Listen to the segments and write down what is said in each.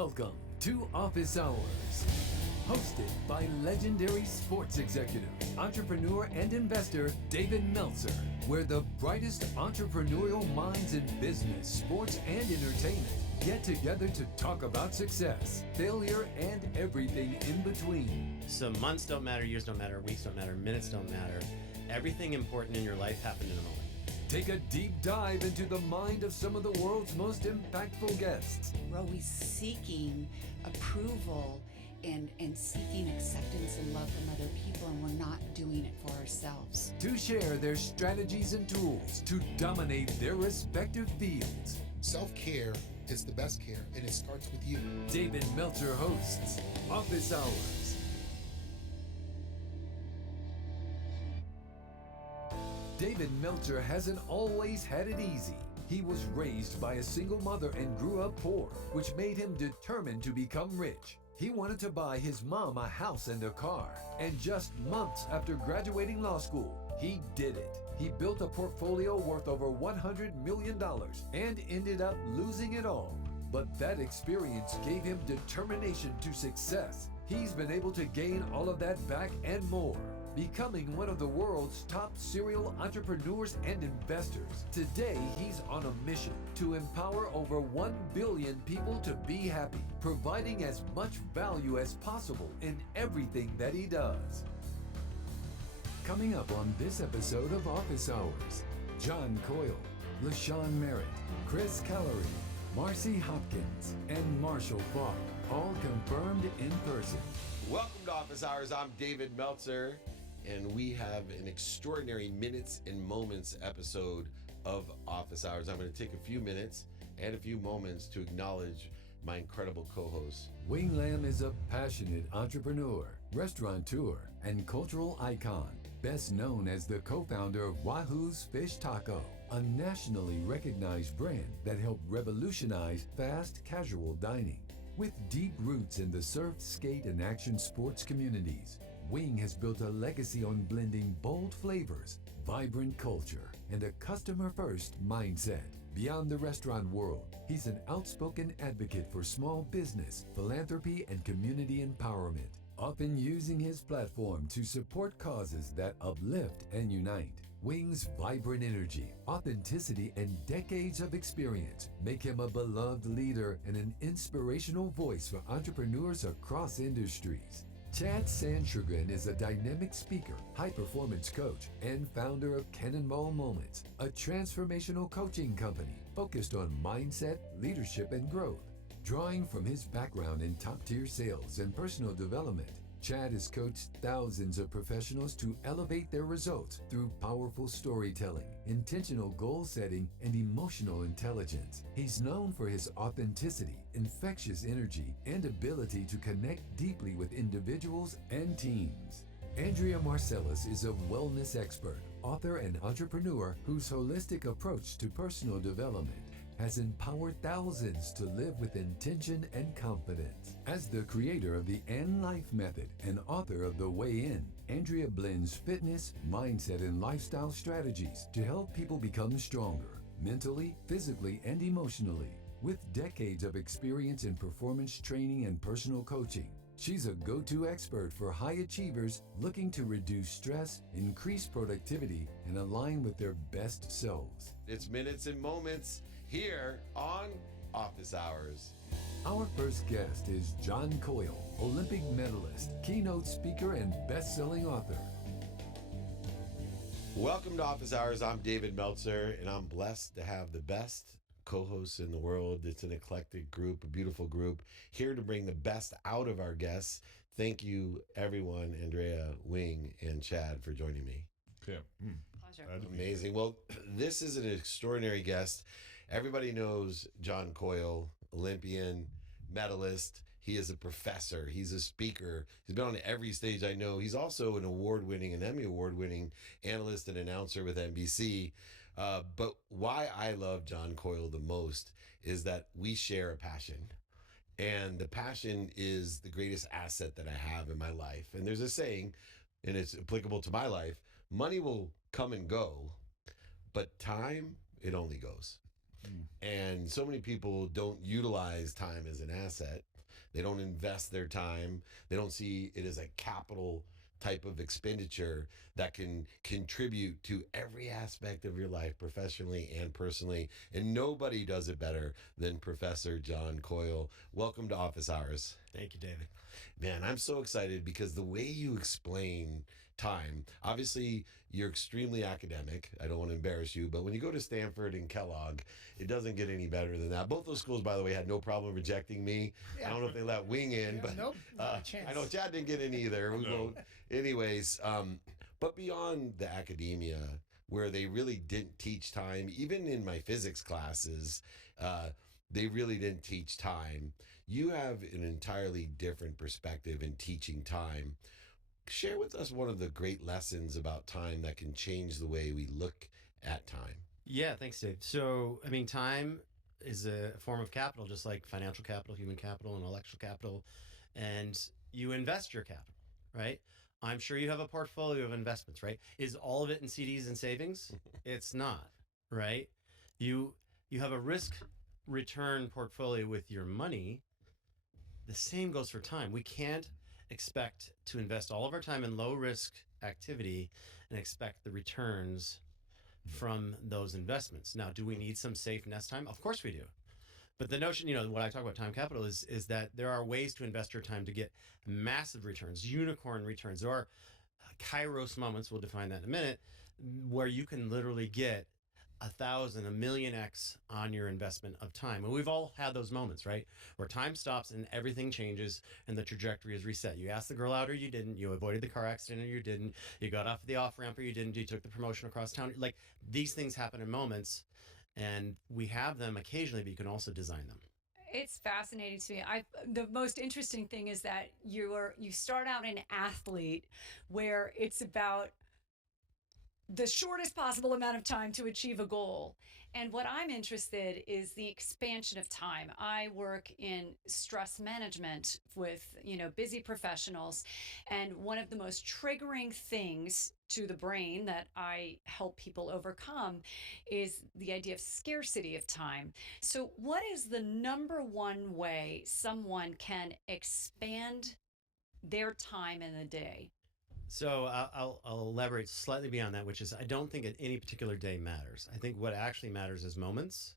Welcome to Office Hours, hosted by legendary sports executive, entrepreneur, and investor David Meltzer, where the brightest entrepreneurial minds in business, sports, and entertainment get together to talk about success, failure, and everything in between. So months don't matter, years don't matter, weeks don't matter, minutes don't matter. Everything important in your life happened in a moment. Take a deep dive into the mind of some of the world's most impactful guests. We're always seeking approval and seeking acceptance and love from other people, and we're not doing it for ourselves. To share their strategies and tools to dominate their respective fields. Self-care is the best care, and it starts with you. David Meltzer hosts Office Hours. David Meltzer hasn't always had it easy. He was raised by a single mother and grew up poor, which made him determined to become rich. He wanted to buy his mom a house and a car, and just months after graduating law school, he did it. He built a portfolio worth over $100 million and ended up losing it all. But that experience gave him determination to success. He's been able to gain all of that back and more, becoming one of the world's top serial entrepreneurs and investors. Today, he's on a mission to empower over 1 billion people to be happy, providing as much value as possible in everything that he does. Coming up on this episode of Office Hours, John Coyle, Lashawn Merritt, Chris Calleri, Marci Hopkins, and Marshall Faulk, all confirmed in person. Welcome to Office Hours. I'm David Meltzer, and we have an extraordinary minutes and moments episode of Office Hours. I'm going to take a few minutes and a few moments to acknowledge my incredible co-host. Wing Lam is a passionate entrepreneur, restaurateur, and cultural icon, best known as the co-founder of Wahoo's Fish Taco, a nationally recognized brand that helped revolutionize fast casual dining. With deep roots in the surf, skate, and action sports communities, Wing has built a legacy on blending bold flavors, vibrant culture, and a customer-first mindset. Beyond the restaurant world, he's an outspoken advocate for small business, philanthropy, and community empowerment, often using his platform to support causes that uplift and unite. Wing's vibrant energy, authenticity, and decades of experience make him a beloved leader and an inspirational voice for entrepreneurs across industries. Chad Sansugan is a dynamic speaker, high-performance coach, and founder of Cannonball Moments, a transformational coaching company focused on mindset, leadership, and growth. Drawing from his background in top-tier sales and personal development, Chad has coached thousands of professionals to elevate their results through powerful storytelling, intentional goal setting, and emotional intelligence. He's known for his authenticity, infectious energy, and ability to connect deeply with individuals and teams. Andrea Marcellus is a wellness expert, author, and entrepreneur whose holistic approach to personal development has empowered thousands to live with intention and confidence. As the creator of the N Life Method and author of The Way In, Andrea blends fitness, mindset, and lifestyle strategies to help people become stronger, mentally, physically, and emotionally. With decades of experience in performance training and personal coaching, she's a go-to expert for high achievers looking to reduce stress, increase productivity, and align with their best selves. It's minutes and moments here on Office Hours. Our first guest is John Coyle, Olympic medalist, keynote speaker, and best-selling author. Welcome to Office Hours. I'm David Meltzer, and I'm blessed to have the best co-hosts in the world. It's an eclectic group, a beautiful group, here to bring the best out of our guests. Thank you, everyone, Andrea, Wing, and Chad, for joining me. Yeah. Pleasure. Amazing. Well, this is an extraordinary guest. Everybody knows John Coyle, Olympian, medalist. He is a professor. He's a speaker. He's been on every stage I know. He's also an Emmy award-winning analyst and announcer with NBC. But why I love John Coyle the most is that we share a passion. And the passion is the greatest asset that I have in my life. And there's a saying, and it's applicable to my life: money will come and go, but time, it only goes. And so many people don't utilize time as an asset. They don't invest their time. They don't see it as a capital type of expenditure that can contribute to every aspect of your life, professionally and personally. And nobody does it better than Professor John Coyle. Welcome to Office Hours. Thank you, David. Man, I'm so excited because the way you explain time, obviously you're extremely academic. I don't want to embarrass you, but when you go to Stanford and Kellogg, it doesn't get any better than that. Both those schools, by the way, had no problem rejecting me. Yeah. I don't know if they let Wing in, Yeah, but nope, not a chance. I know Chad didn't get in either. No. Anyways, but beyond the academia, where they really didn't teach time, even in my physics classes, they really didn't teach time. You have an entirely different perspective in teaching time. Share with us one of the great lessons about time that can change the way we look at time. Yeah, thanks, Dave. So, I mean, time is a form of capital, just like financial capital, human capital, and intellectual capital. And you invest your capital, right? I'm sure you have a portfolio of investments, right? Is all of it in CDs and savings? It's not, right? You have a risk return portfolio with your money. The same goes for time. We can't expect to invest all of our time in low risk activity and expect the returns from those investments. Now, do we need some safe nest time? Of course we do. But the notion, what I talk about time capital is that there are ways to invest your time to get massive returns, unicorn returns. There are kairos moments, we'll define that in a minute, where you can literally get 1,000, 1,000,000x on your investment of time. And we've all had those moments, right? Where time stops and everything changes and the trajectory is reset. You asked the girl out or you didn't. You avoided the car accident or you didn't. You got off the off-ramp or you didn't. You took the promotion across town. Like, these things happen in moments, and we have them occasionally, but you can also design them. It's fascinating to me. The most interesting thing is that you start out an athlete where it's about the shortest possible amount of time to achieve a goal. And what I'm interested is the expansion of time. I work in stress management with, busy professionals. And one of the most triggering things to the brain that I help people overcome is the idea of scarcity of time. So what is the number one way someone can expand their time in a day? So I'll elaborate slightly beyond that, which is I don't think any particular day matters. I think what actually matters is moments.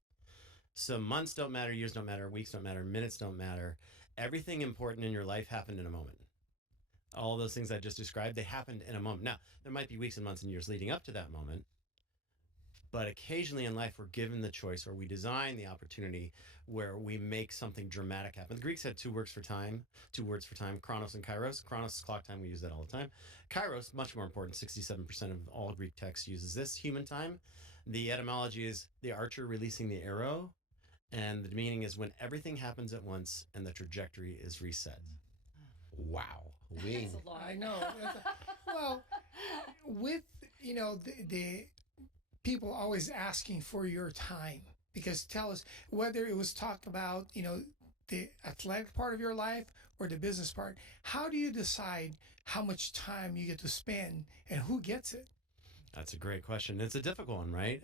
So months don't matter, years don't matter, weeks don't matter, minutes don't matter. Everything important in your life happened in a moment. All those things I just described, they happened in a moment. Now, there might be weeks and months and years leading up to that moment, but occasionally in life we're given the choice, or we design the opportunity where we make something dramatic happen. The Greeks had two words for time, chronos and kairos. Chronos is clock time, we use that all the time. Kairos, much more important, 67% of all Greek text uses this, human time. The etymology is the archer releasing the arrow, and the meaning is when everything happens at once and the trajectory is reset. Wow. Wing. That's a lot. I know. Well, with, the people always asking for your time, because tell us whether it was talk about, the athletic part of your life or the business part, how do you decide how much time you get to spend and who gets it? That's a great question. It's a difficult one, right?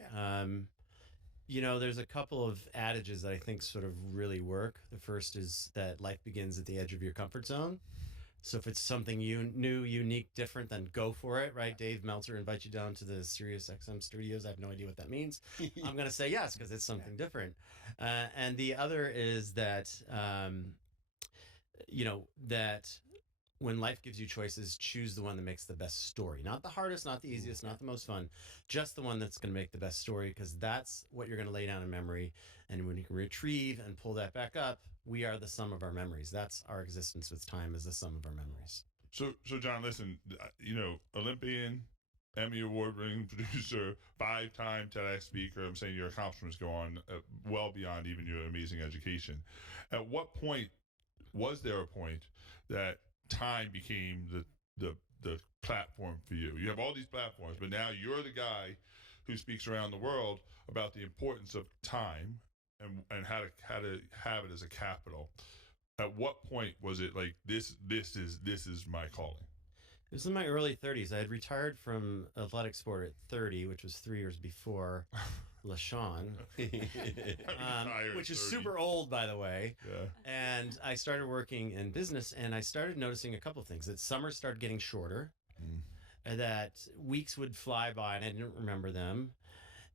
Yeah. There's a couple of adages that I think sort of really work. The first is that life begins at the edge of your comfort zone. So if it's something new, unique, different, then go for it, right? Dave Meltzer invites you down to the Sirius XM studios. I have no idea what that means. I'm going to say yes, because it's something different. And the other is that, that when life gives you choices, choose the one that makes the best story. Not the hardest, not the easiest, not the most fun, just the one that's going to make the best story, because that's what you're going to lay down in memory. And when you can retrieve and pull that back up, we are the sum of our memories. That's our existence with time, is the sum of our memories. So John, listen, Olympian, Emmy Award-winning producer, 5-time TEDx speaker. I'm saying your accomplishments go on well beyond even your amazing education. At what point was there a point that time became the platform for you? You have all these platforms, but now you're the guy who speaks around the world about the importance of time and how to have it as a capital. At what point was it like this is my calling? It was in my early 30s. I had retired from athletic sport at 30, which was 3 years before. Lashawn, Retired which is 30. super old, by the way. Yeah. And I started working in business, and I started noticing a couple of things. That summers started getting shorter, and that weeks would fly by, and I didn't remember them.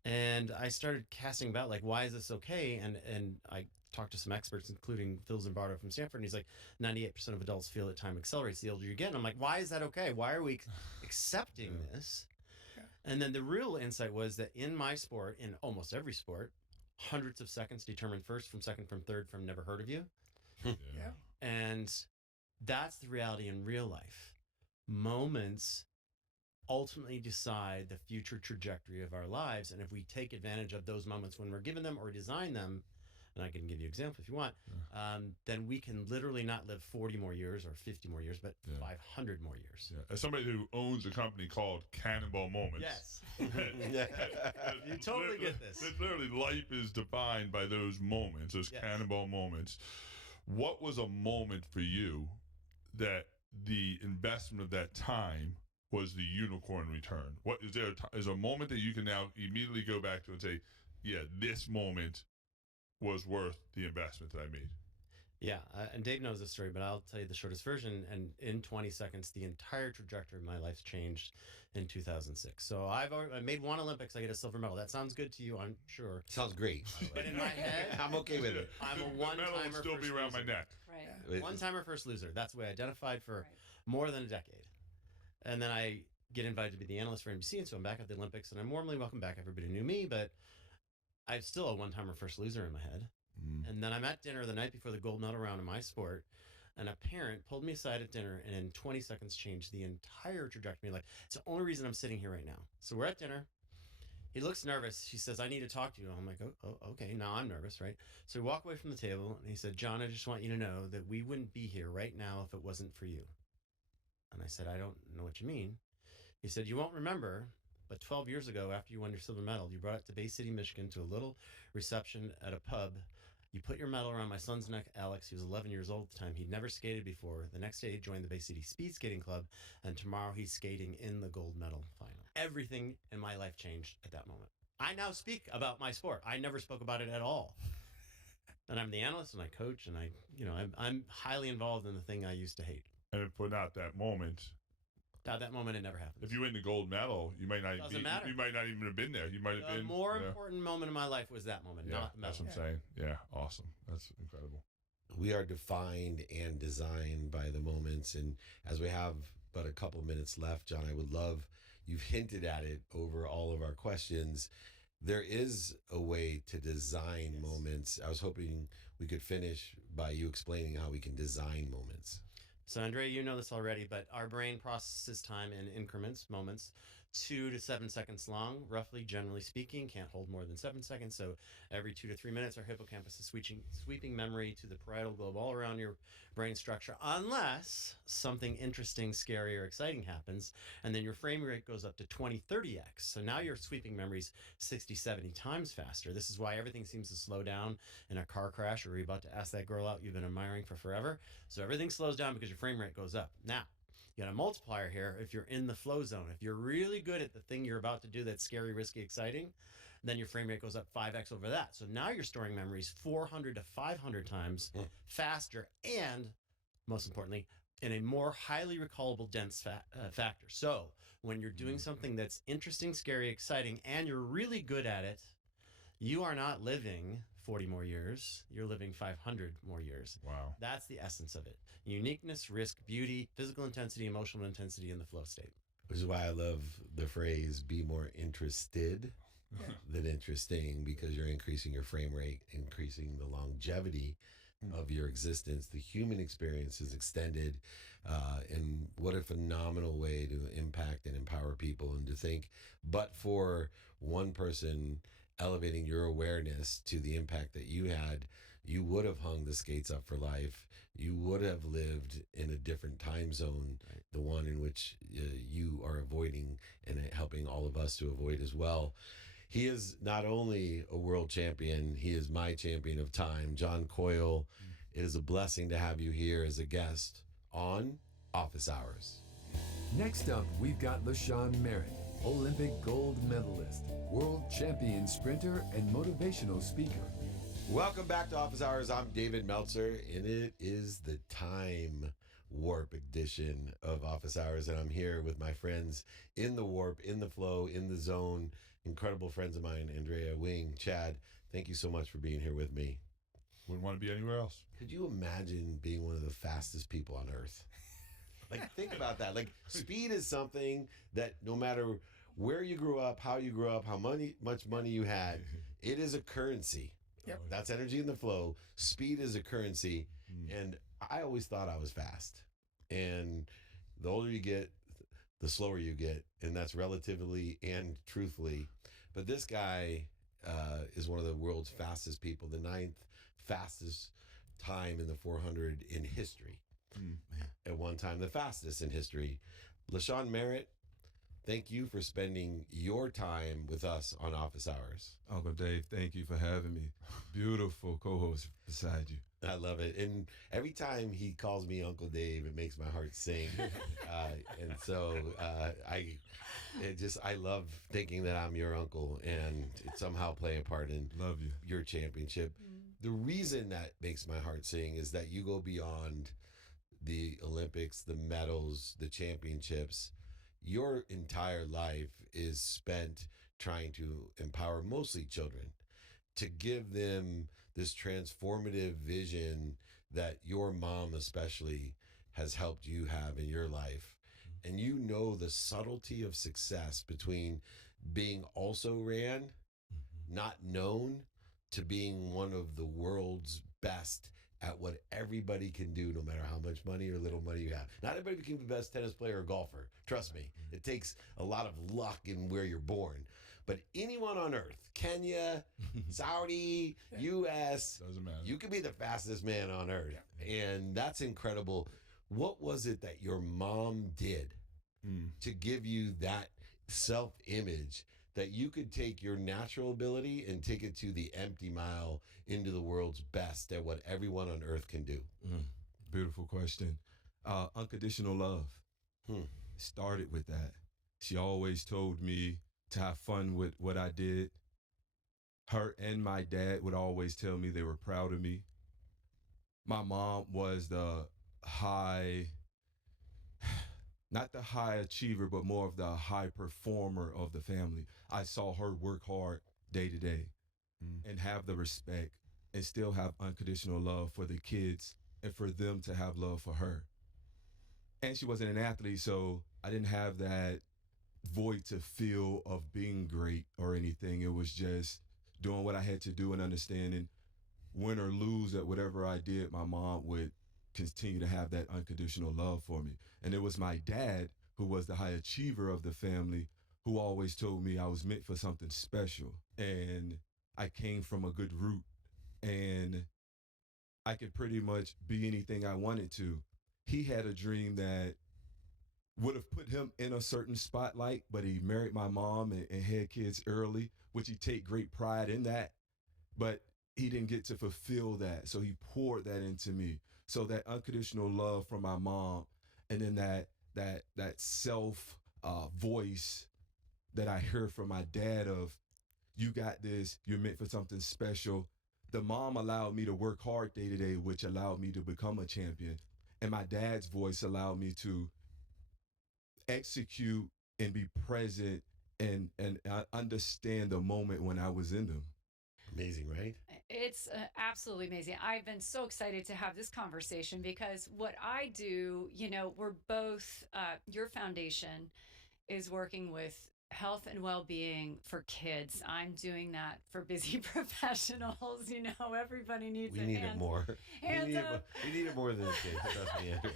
And I started casting about, like, why is this okay? And I talked to some experts, including Phil Zimbardo from Stanford, and he's like, 98% of adults feel that time accelerates the older you get. And I'm like, why is that okay? Why are we accepting this? And then the real insight was that in my sport, in almost every sport, hundreds of seconds determine first from second from third from never heard of you. Yeah. And that's the reality in real life. Moments ultimately decide the future trajectory of our lives. And if we take advantage of those moments when we're given them or design them, and I can give you an example if you want, then we can literally not live 40 more years or 50 more years, but 500 more years. Yeah. As somebody who owns a company called Cannonball Moments. Yes. Yeah. You totally get this. Literally, life is defined by those moments, those cannonball moments. What was a moment for you that the investment of that time was the unicorn return? What is there? Is a moment that you can now immediately go back to and say, yeah, this moment was worth the investment that I made? Yeah, and Dave knows this story, but I'll tell you the shortest version. And in 20 seconds, the entire trajectory of my life's changed in 2006. So I made one Olympics. I get a silver medal. That sounds good to you, I'm sure. Sounds great. But in my head, I'm okay with it. I'm a The medal one-timer would still be first around my loser. neck. Right. One-timer first loser. That's the way I identified for more than a decade. And then I get invited to be the analyst for NBC, and so I'm back at the Olympics, and I'm warmly welcomed back. Everybody knew me, but I'm still a one-timer first loser in my head. And then I'm at dinner the night before the gold medal round in my sport, and a parent pulled me aside at dinner and in 20 seconds changed the entire trajectory. Like, it's the only reason I'm sitting here right now. So we're at dinner. He looks nervous. She says, I need to talk to you. I'm like, oh, okay. Now I'm nervous, right? So we walk away from the table, and he said, John, I just want you to know that we wouldn't be here right now if it wasn't for you. And I said, I don't know what you mean. He said, you won't remember, but 12 years ago, after you won your silver medal, you brought it to Bay City, Michigan, to a little reception at a pub. You put your medal around my son's neck, Alex. He was 11 years old at the time. He'd never skated before. The next day, he joined the Bay City Speed Skating Club, and tomorrow he's skating in the gold medal final. Everything in my life changed at that moment. I now speak about my sport. I never spoke about it at all. And I'm the analyst, and I coach, and I'm highly involved in the thing I used to hate. And if for not that moment, At that moment, it never happens. if you win the gold medal, you might not Doesn't matter. You might not even have been there. You might have The been more yeah. important moment in my life was that moment, Yeah, not the that's medal. what I'm saying. Yeah, awesome. That's incredible. We are defined and designed by the moments. And as we have but a couple minutes left, John, I would love, you've hinted at it over all of our questions. There is a way to design moments. I was hoping we could finish by you explaining how we can design moments. So, Andre, you know this already, but our brain processes time in increments, moments, 2 to 7 seconds long, roughly, generally speaking, can't hold more than 7 seconds. So every 2 to 3 minutes, our hippocampus is sweeping memory to the parietal lobe all around your brain structure, unless something interesting, scary, or exciting happens, and then your frame rate goes up to 20, 30x. So now you're sweeping memories 60, 70 times faster. This is why everything seems to slow down in a car crash, or you're about to ask that girl out you've been admiring for forever. So everything slows down because your frame rate goes up. Now, you got a multiplier here if you're in the flow zone. If you're really good at the thing you're about to do that's scary, risky, exciting, then your frame rate goes up 5x over that. So now you're storing memories 400 to 500 times faster, and most importantly, in a more highly recallable dense factor. So when you're doing something that's interesting, scary, exciting, and you're really good at it, you are not living 40 more years. You're living 500 more years. Wow. That's the essence of it. Uniqueness, risk, beauty, physical intensity, emotional intensity in the flow state. Which is why I love the phrase be more interested than interesting, because you're increasing your frame rate, increasing the longevity of your existence. The human experience is extended, and what a phenomenal way to impact and empower people. And to think, but for one person elevating your awareness to the impact that you had, you would have hung the skates up for life. You would have lived in a different time zone, the one in which you are avoiding, and helping all of us to avoid as well. He is not only a world champion, he is my champion of time. John Coyle, it is a blessing to have you here as a guest on Office Hours. Next up, we've got Lashawn Merritt. Olympic gold medalist, world champion sprinter, and motivational speaker. Welcome back to Office Hours. I'm David Meltzer, and it is the time warp edition of Office Hours, and I'm here with my friends in the warp, in the flow, in the zone, incredible friends of mine, Andrea, Wing, Chad. Thank you so much for being here with me. Wouldn't want to be anywhere else. Could you imagine being one of the fastest people on earth? Like, think about that. Like, speed is something that no matter where you grew up, how you grew up, how much money you had, it is a currency. Yep. That's energy in the flow. Speed is a currency. And I always thought I was fast. And the older you get, the slower you get. And that's relatively and truthfully. But this guy is one of the world's fastest people, the 9th fastest time in the 400 in history. At one time, the fastest in history. Lashawn Merritt, thank you for spending your time with us on Office Hours. Uncle Dave, thank you for having me. Beautiful co-host beside you. I love it. And every time he calls me Uncle Dave, it makes my heart sing. And so I love thinking that I'm your uncle and somehow play a part in Love you. your championship. The reason that makes my heart sing is that you go beyond the Olympics, the medals, the championships. Your entire life is spent trying to empower mostly children, to give them this transformative vision that your mom especially has helped you have in your life. And you know the subtlety of success between being also ran, not known, to being one of the world's best at what everybody can do, no matter how much money or little money you have. Not everybody can be the best tennis player or golfer. Trust me, it takes a lot of luck in where you're born. But anyone on earth, Kenya, Saudi, US, Doesn't matter. you could be the fastest man on earth. And that's incredible. What was it that your mom did to give you that self-image that you could take your natural ability and take it to the empty mile into the world's best at what everyone on earth can do? Beautiful question. Unconditional love. Started with that. She always told me to have fun with what I did. Her and my dad would always tell me they were proud of me. My mom was the not the high achiever, but more of the high performer of the family. I saw her work hard day to day and have the respect and still have unconditional love for the kids and for them to have love for her. And she wasn't an athlete, so I didn't have that void to fill of being great or anything. It was just doing what I had to do and understanding win or lose at whatever I did, my mom would continue to have that unconditional love for me. And it was my dad, who was the high achiever of the family, who always told me I was meant for something special. And I came from a good root. And I could pretty much be anything I wanted to. He had a dream that would have put him in a certain spotlight, but he married my mom and had kids early, which he take great pride in that. But he didn't get to fulfill that. So he poured that into me. So that unconditional love from my mom, and then that self voice that I heard from my dad of, you got this, you're meant for something special. The mom allowed me to work hard day to day, which allowed me to become a champion. And my dad's voice allowed me to execute and be present and understand the moment when I was in them. Amazing, right? It's absolutely amazing. I've been so excited to have this conversation because what I do, we're both, your foundation is working with health and well-being for kids. I'm doing that for busy professionals. Everybody needs We need it more. hands We need up. it more than this, kid. Trust me, Andrea.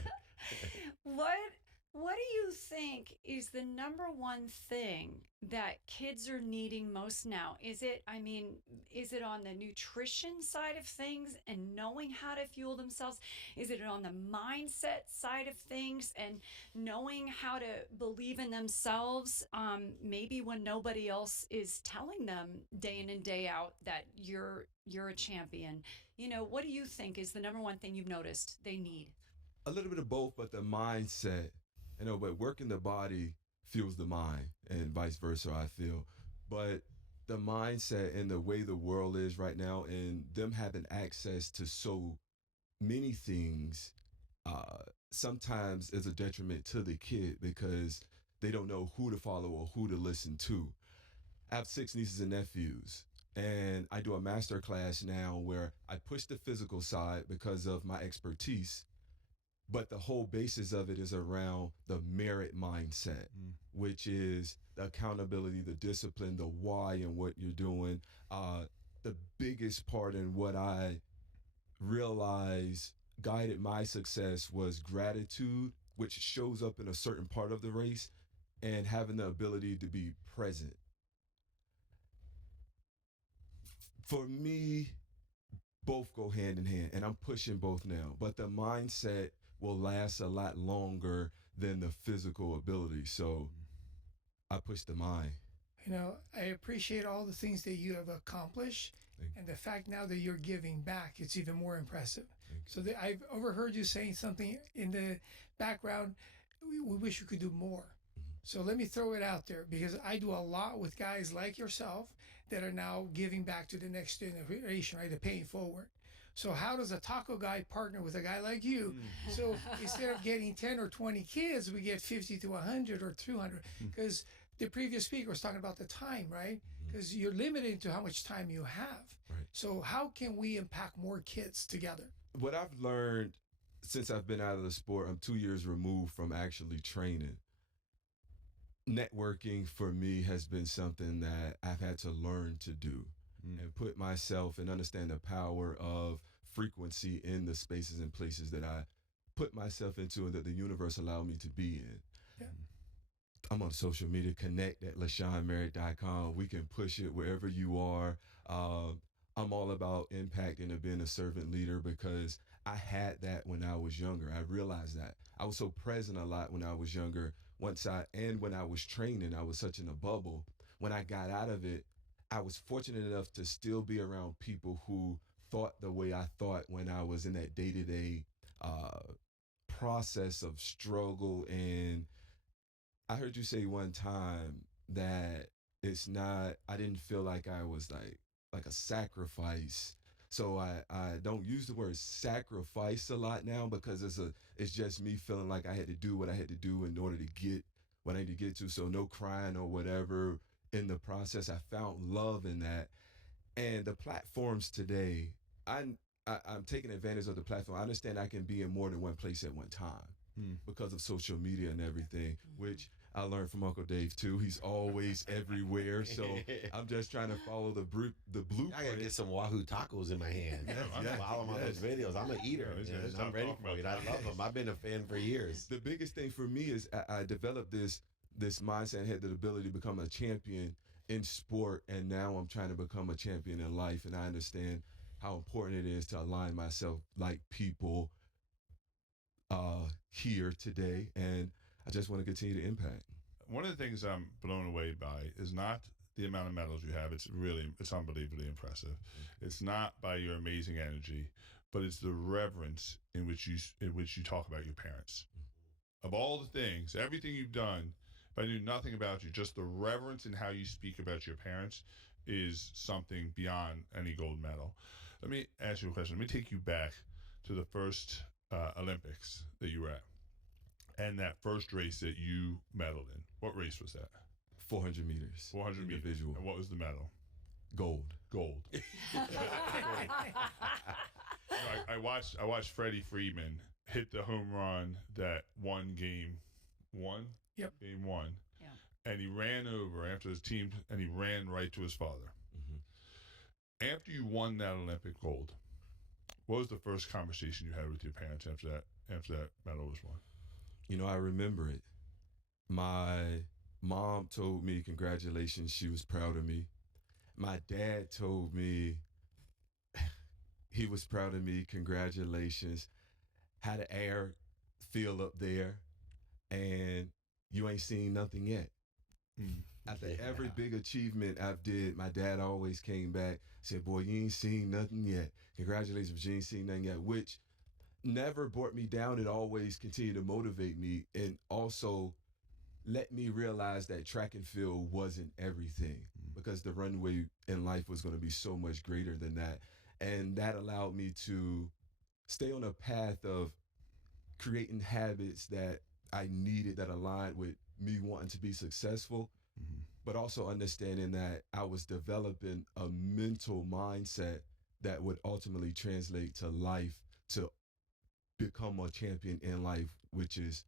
What do you think is the number one thing that kids are needing most now? Is it on the nutrition side of things and knowing how to fuel themselves? Is it on the mindset side of things and knowing how to believe in themselves, maybe when nobody else is telling them day in and day out that you're a champion? What do you think is the number one thing you've noticed they need? A little bit of both, but the mindset, but working the body fuels the mind, and vice versa, I feel. But the mindset and the way the world is right now, and them having access to so many things, sometimes is a detriment to the kid because they don't know who to follow or who to listen to. I have 6 nieces and nephews, and I do a master class now where I push the physical side because of my expertise, but the whole basis of it is around the merit mindset, which is the accountability, the discipline, the why, and what you're doing. The biggest part in what I realized guided my success was gratitude, which shows up in a certain part of the race, and having the ability to be present. For me, both go hand in hand, and I'm pushing both now, but the mindset will last a lot longer than the physical ability. So I push the mind. You know, I appreciate all the things that you have accomplished, and the fact now that you're giving back, it's even more impressive. So I've overheard you saying something in the background. We wish we could do more. So let me throw it out there, because I do a lot with guys like yourself that are now giving back to the next generation, right? They're paying forward. So how does a taco guy partner with a guy like you? So instead of getting 10 or 20 kids, we get 50 to 100 or 200. Because the previous speaker was talking about the time, right? Because you're limited to how much time you have. Right. So how can we impact more kids together? What I've learned since I've been out of the sport, I'm 2 years removed from actually training. Networking for me has been something that I've had to learn to do and put myself and understand the power of frequency in the spaces and places that I put myself into and that the universe allowed me to be in. Yeah. I'm on social media, connect at LashawnMerritt.com. We can push it wherever you are. I'm all about impact and being a servant leader because I had that when I was younger. I realized that. I was so present a lot when I was younger. When I was training, I was such in a bubble. When I got out of it, I was fortunate enough to still be around people who thought the way I thought when I was in that day-to-day process of struggle. And I heard you say one time that I didn't feel like I was like a sacrifice. So I don't use the word sacrifice a lot now because it's just me feeling like I had to do what I had to do in order to get what I need to get to. So no crying or whatever in the process. I found love in that. And the platforms today, I'm taking advantage of the platform. I understand I can be in more than one place at one time because of social media and everything, which I learned from Uncle Dave too. He's always everywhere. So I'm just trying to follow the blueprint. I gotta get some Wahoo tacos in my hand. While I'm on those videos, I'm an eater. I'm ready for it. I love them. I've been a fan for years. The biggest thing for me is I developed this mindset and had the ability to become a champion in sport, and now I'm trying to become a champion in life, and I understand how important it is to align myself like people here today, and I just want to continue to impact. One of the things I'm blown away by is not the amount of medals you have. It's unbelievably impressive. It's not by your amazing energy, but it's the reverence in which you talk about your parents. Of all the things, everything you've done, if I knew nothing about you, just the reverence in how you speak about your parents is something beyond any gold medal. Let me ask you a question. Let me take you back to the first Olympics that you were at. And that first race that you medaled in. What race was that? 400 meters. 400 meters. Individual. And what was the medal? Gold. I watched Freddie Freeman hit the home run that won game one. Yep. Game one. Yeah. And he ran over after his team, and he ran right to his father. Mm-hmm. After you won that Olympic gold, what was the first conversation you had with your parents after that medal was won? You know, I remember it. My mom told me congratulations. She was proud of me. My dad told me he was proud of me. Congratulations. How the air feel up there, and you ain't seen nothing yet. After every big achievement I've did, my dad always came back, said, boy, you ain't seen nothing yet. Congratulations, but you ain't seen nothing yet, which never brought me down. It always continued to motivate me and also let me realize that track and field wasn't everything, because the runway in life was going to be so much greater than that. And that allowed me to stay on a path of creating habits that I needed, that aligned with me wanting to be successful, but also understanding that I was developing a mental mindset that would ultimately translate to life, to become a champion in life, which is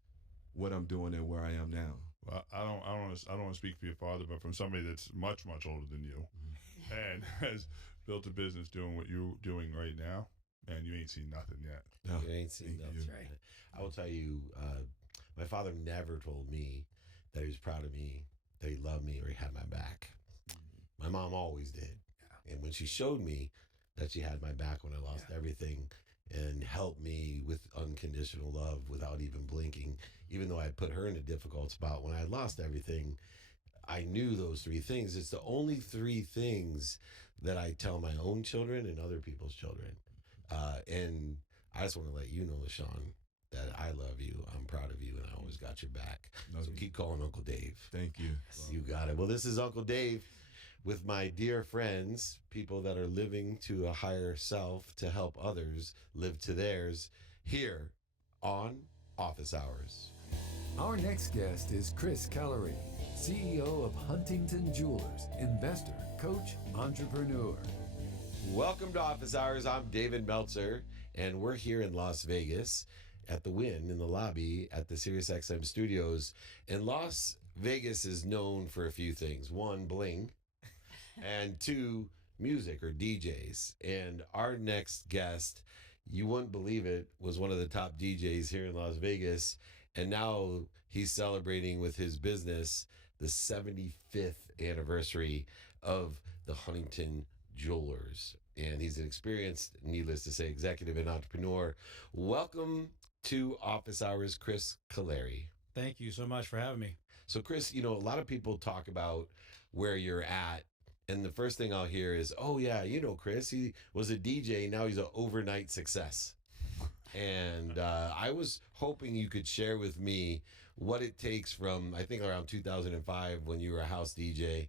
what I'm doing and where I am now. Well, I don't want to speak for your father, but from somebody that's much older than you, and has built a business doing what you're doing right now, and you ain't seen nothing yet. No, You ain't seen thank nothing. you. That's right. I will tell you, my father never told me that he was proud of me, that he loved me, or he had my back. My mom always did. And when she showed me that she had my back when I lost everything, and helped me with unconditional love without even blinking, even though I put her in a difficult spot when I lost everything, I knew those three things. It's the only three things that I tell my own children and other people's children. And I just want to let you know, Lashawn, that I love you. I'm proud of you, and I always got your back. Love So you. keep calling Uncle Dave. Thank you. You got it. Well, this is Uncle Dave with my dear friends, people that are living to a higher self to help others live to theirs, here on Office Hours. Our next guest is Chris Calleri, CEO of Huntington Jewelers, investor, coach, entrepreneur. Welcome to Office Hours. I'm David Meltzer, and we're here in Las Vegas at the Wynn in the lobby at the SiriusXM studios. And Las Vegas is known for a few things. One, bling, and two, music or DJs. And our next guest, you wouldn't believe it, was one of the top DJs here in Las Vegas. And now he's celebrating with his business the 75th anniversary of the Huntington Jewelers. And he's an experienced, needless to say, executive and entrepreneur. Welcome to Office Hours, Chris Calleri. Thank you so much for having me. So, Chris, a lot of people talk about where you're at. And the first thing I'll hear is, oh, yeah, Chris, he was a DJ. Now he's an overnight success. And I was hoping you could share with me what it takes from, I think, around 2005 when you were a house DJ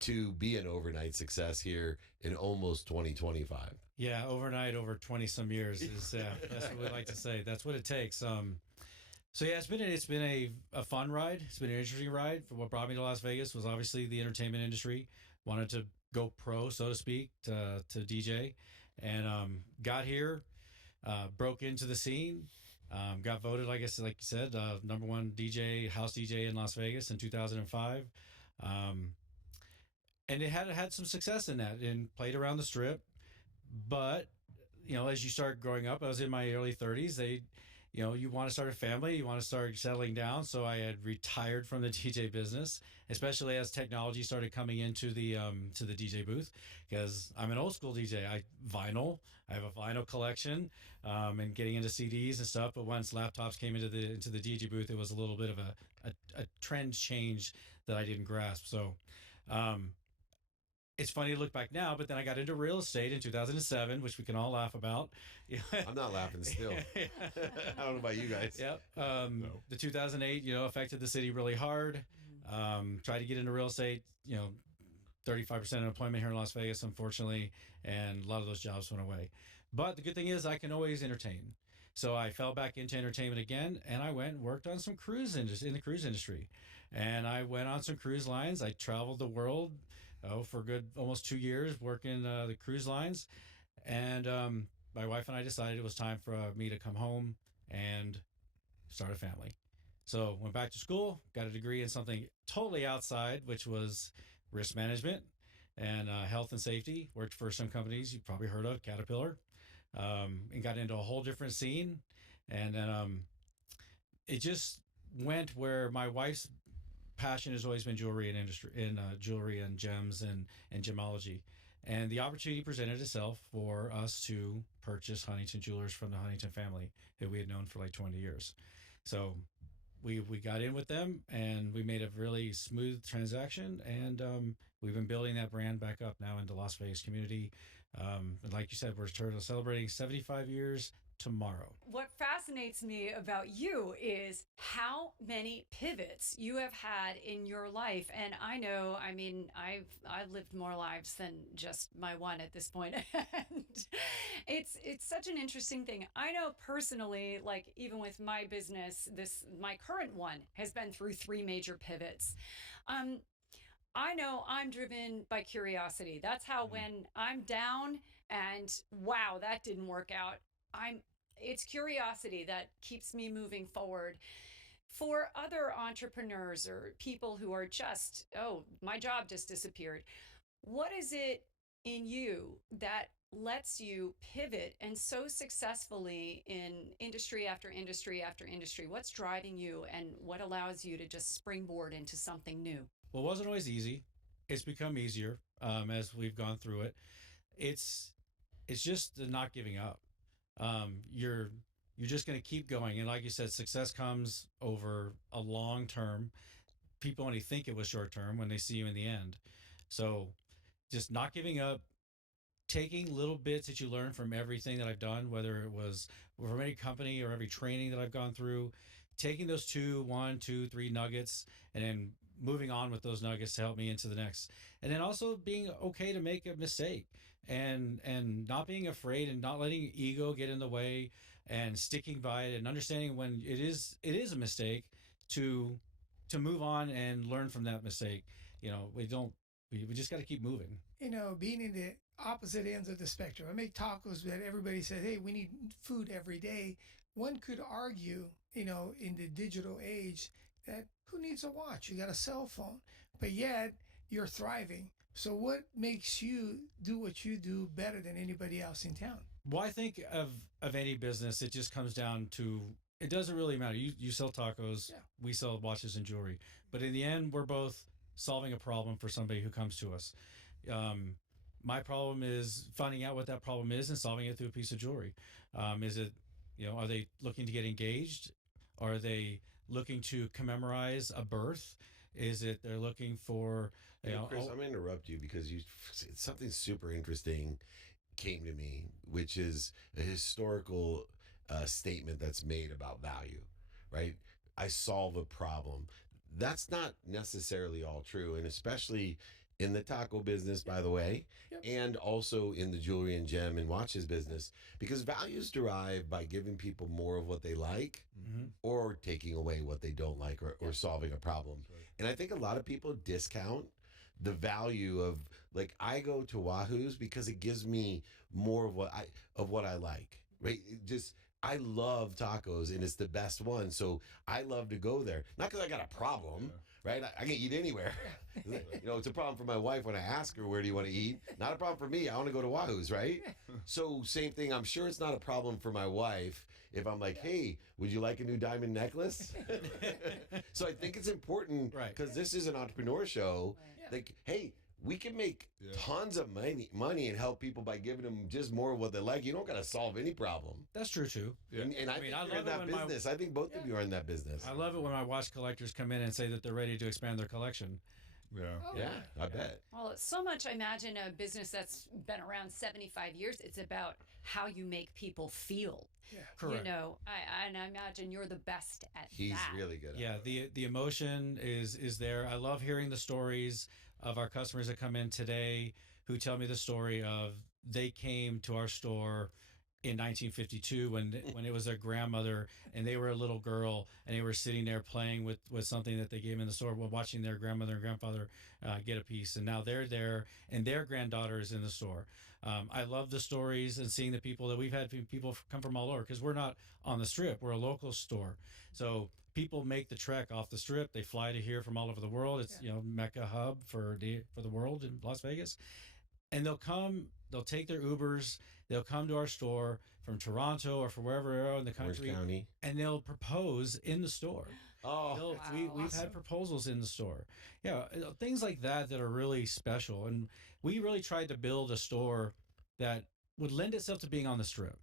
to be an overnight success here in almost 2025. Yeah, overnight, over 20 some years is that's what we like to say. That's what it takes. So yeah, it's been a fun ride. It's been an interesting ride. For what brought me to Las Vegas was obviously the entertainment industry. Wanted to go pro, so to speak, to DJ, and got here, broke into the scene, got voted, like you said, number one house DJ in Las Vegas in 2005. And it had some success in that and played around the strip. But, as you start growing up, I was in my early 30s. You want to start a family, you want to start settling down. So I had retired from the DJ business, especially as technology started coming into the to the DJ booth, because I'm an old school DJ. I have a vinyl collection, and getting into CDs and stuff. But once laptops came into the DJ booth, it was a little bit of a trend change that I didn't grasp. So, it's funny to look back now, but then I got into real estate in 2007, which we can all laugh about. I'm not laughing still. I don't know about you guys. Yep. No. The 2008, affected the city really hard. Tried to get into real estate, 35% unemployment here in Las Vegas, unfortunately, and a lot of those jobs went away. But the good thing is I can always entertain. So I fell back into entertainment again, and I went and worked on some in the cruise industry. And I went on some cruise lines. I traveled the world for a good almost 2 years working the cruise lines. And my wife and I decided it was time for me to come home and start a family. So went back to school, got a degree in something totally outside, which was risk management and health and safety. Worked for some companies you've probably heard of, Caterpillar, and got into a whole different scene. And then it just went where my wife's passion has always been jewelry and industry, in jewelry and gems and gemology. And the opportunity presented itself for us to purchase Huntington Jewelers from the Huntington family that we had known for like 20 years. So we got in with them and we made a really smooth transaction. And we've been building that brand back up now into Las Vegas community. And like you said, we're celebrating 75 years tomorrow. What fascinates fascinates me about you is how many pivots you have had in your life. And I know, I mean, I've lived more lives than just my one at this point. And it's such an interesting thing. I know personally, like even with my business, my current one has been through 3 major pivots. I know I'm driven by curiosity. That's how when I'm down and wow, that didn't work out, it's curiosity that keeps me moving forward. For other entrepreneurs or people who are just, oh, my job just disappeared. What is it in you that lets you pivot and so successfully in industry after industry after industry? What's driving you and what allows you to just springboard into something new? Well, it wasn't always easy. It's become easier as we've gone through it. It's just the not giving up. You're just going to keep going, and like you said, success comes over a long term. People only think it was short term when they see you in the end. So, just not giving up, taking little bits that you learn from everything that I've done, whether it was from any company or every training that I've gone through, taking those 1, 2, 3 nuggets, and then moving on with those nuggets to help me into the next. And then also being okay to make a mistake and not being afraid and not letting ego get in the way and sticking by it and understanding when it is a mistake to move on and learn from that mistake. You know, we just got to keep moving. You know, being in the opposite ends of the spectrum. I make tacos that everybody says, hey, we need food every day. One could argue, you know, in the digital age that who needs a watch? You got a cell phone, but yet you're thriving. So what makes you do what you do better than anybody else in town? Well, I think of any business, it just comes down to, it doesn't really matter. You sell tacos, Yeah. we sell watches and jewelry. But in the end, we're both solving a problem for somebody who comes to us. My problem is finding out what that problem is and solving it through a piece of jewelry. Is it, you know, are they looking to get engaged? Are they looking to commemorate a birth? Is it they're looking for, you know, Chris, I'm going to interrupt you because something super interesting came to me, which is a historical statement that's made about value, right? I solve a problem. That's not necessarily all true, and especially in the taco business, by the way, and also in the jewelry and gem and watches business, because value is derived by giving people more of what they like or taking away what they don't like or solving a problem. And I think a lot of people discount the value of, like, I go to Wahoo's because it gives me more of what I like, right? I love tacos and it's the best one. So I love to go there. Not because I got a problem, right? I can eat anywhere. You know, it's a problem for my wife when I ask her, where do you want to eat? Not a problem for me. I want to go to Wahoo's, right? So same thing. I'm sure it's not a problem for my wife if I'm like, hey, would you like a new diamond necklace? So I think it's important because this is an entrepreneur show. Like, hey, we can make tons of money and help people by giving them just more of what they like. You don't got to solve any problem. That's true too. And I think you're in that business. I think both of you are in that business. I love it when my watch collectors come in and say that they're ready to expand their collection. Yeah. Oh, Yeah, I bet. Well, so much, I imagine, a business that's been around 75 years, it's about how you make people feel. Yeah. Correct. You know, and I imagine you're the best at He's that. really good at Yeah, the emotion is there. I love hearing the stories of our customers that come in today who tell me the story of they came to our store in 1952 when it was their grandmother and they were a little girl and they were sitting there playing with something that they gave in the store while watching their grandmother and grandfather get a piece, and now they're there and their granddaughter is in the store. I love the stories and seeing the people that we've had people come from all over, because we're not on the strip, we're a local store. So people make the trek off the strip. They fly to here from all over the world. It's you know, Mecca hub for the world in Las Vegas. And they'll take their Ubers, they'll come to our store from Toronto or from wherever in the country, Orange County. and they'll propose in the store. Oh, We've had proposals in the store. Yeah, things like that are really special. And we really tried to build a store that would lend itself to being on the strip.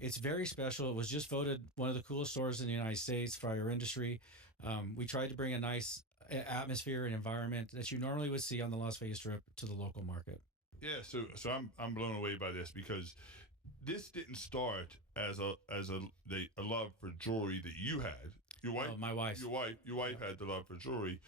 It's very special. It was just voted one of the coolest stores in the United States for our industry. We tried to bring a nice atmosphere and environment that you normally would see on the Las Vegas Strip to the local market. Yeah, so I'm blown away by this because this didn't start as a love for jewelry that you had. Your wife, my wife. Your wife had the love for jewelry.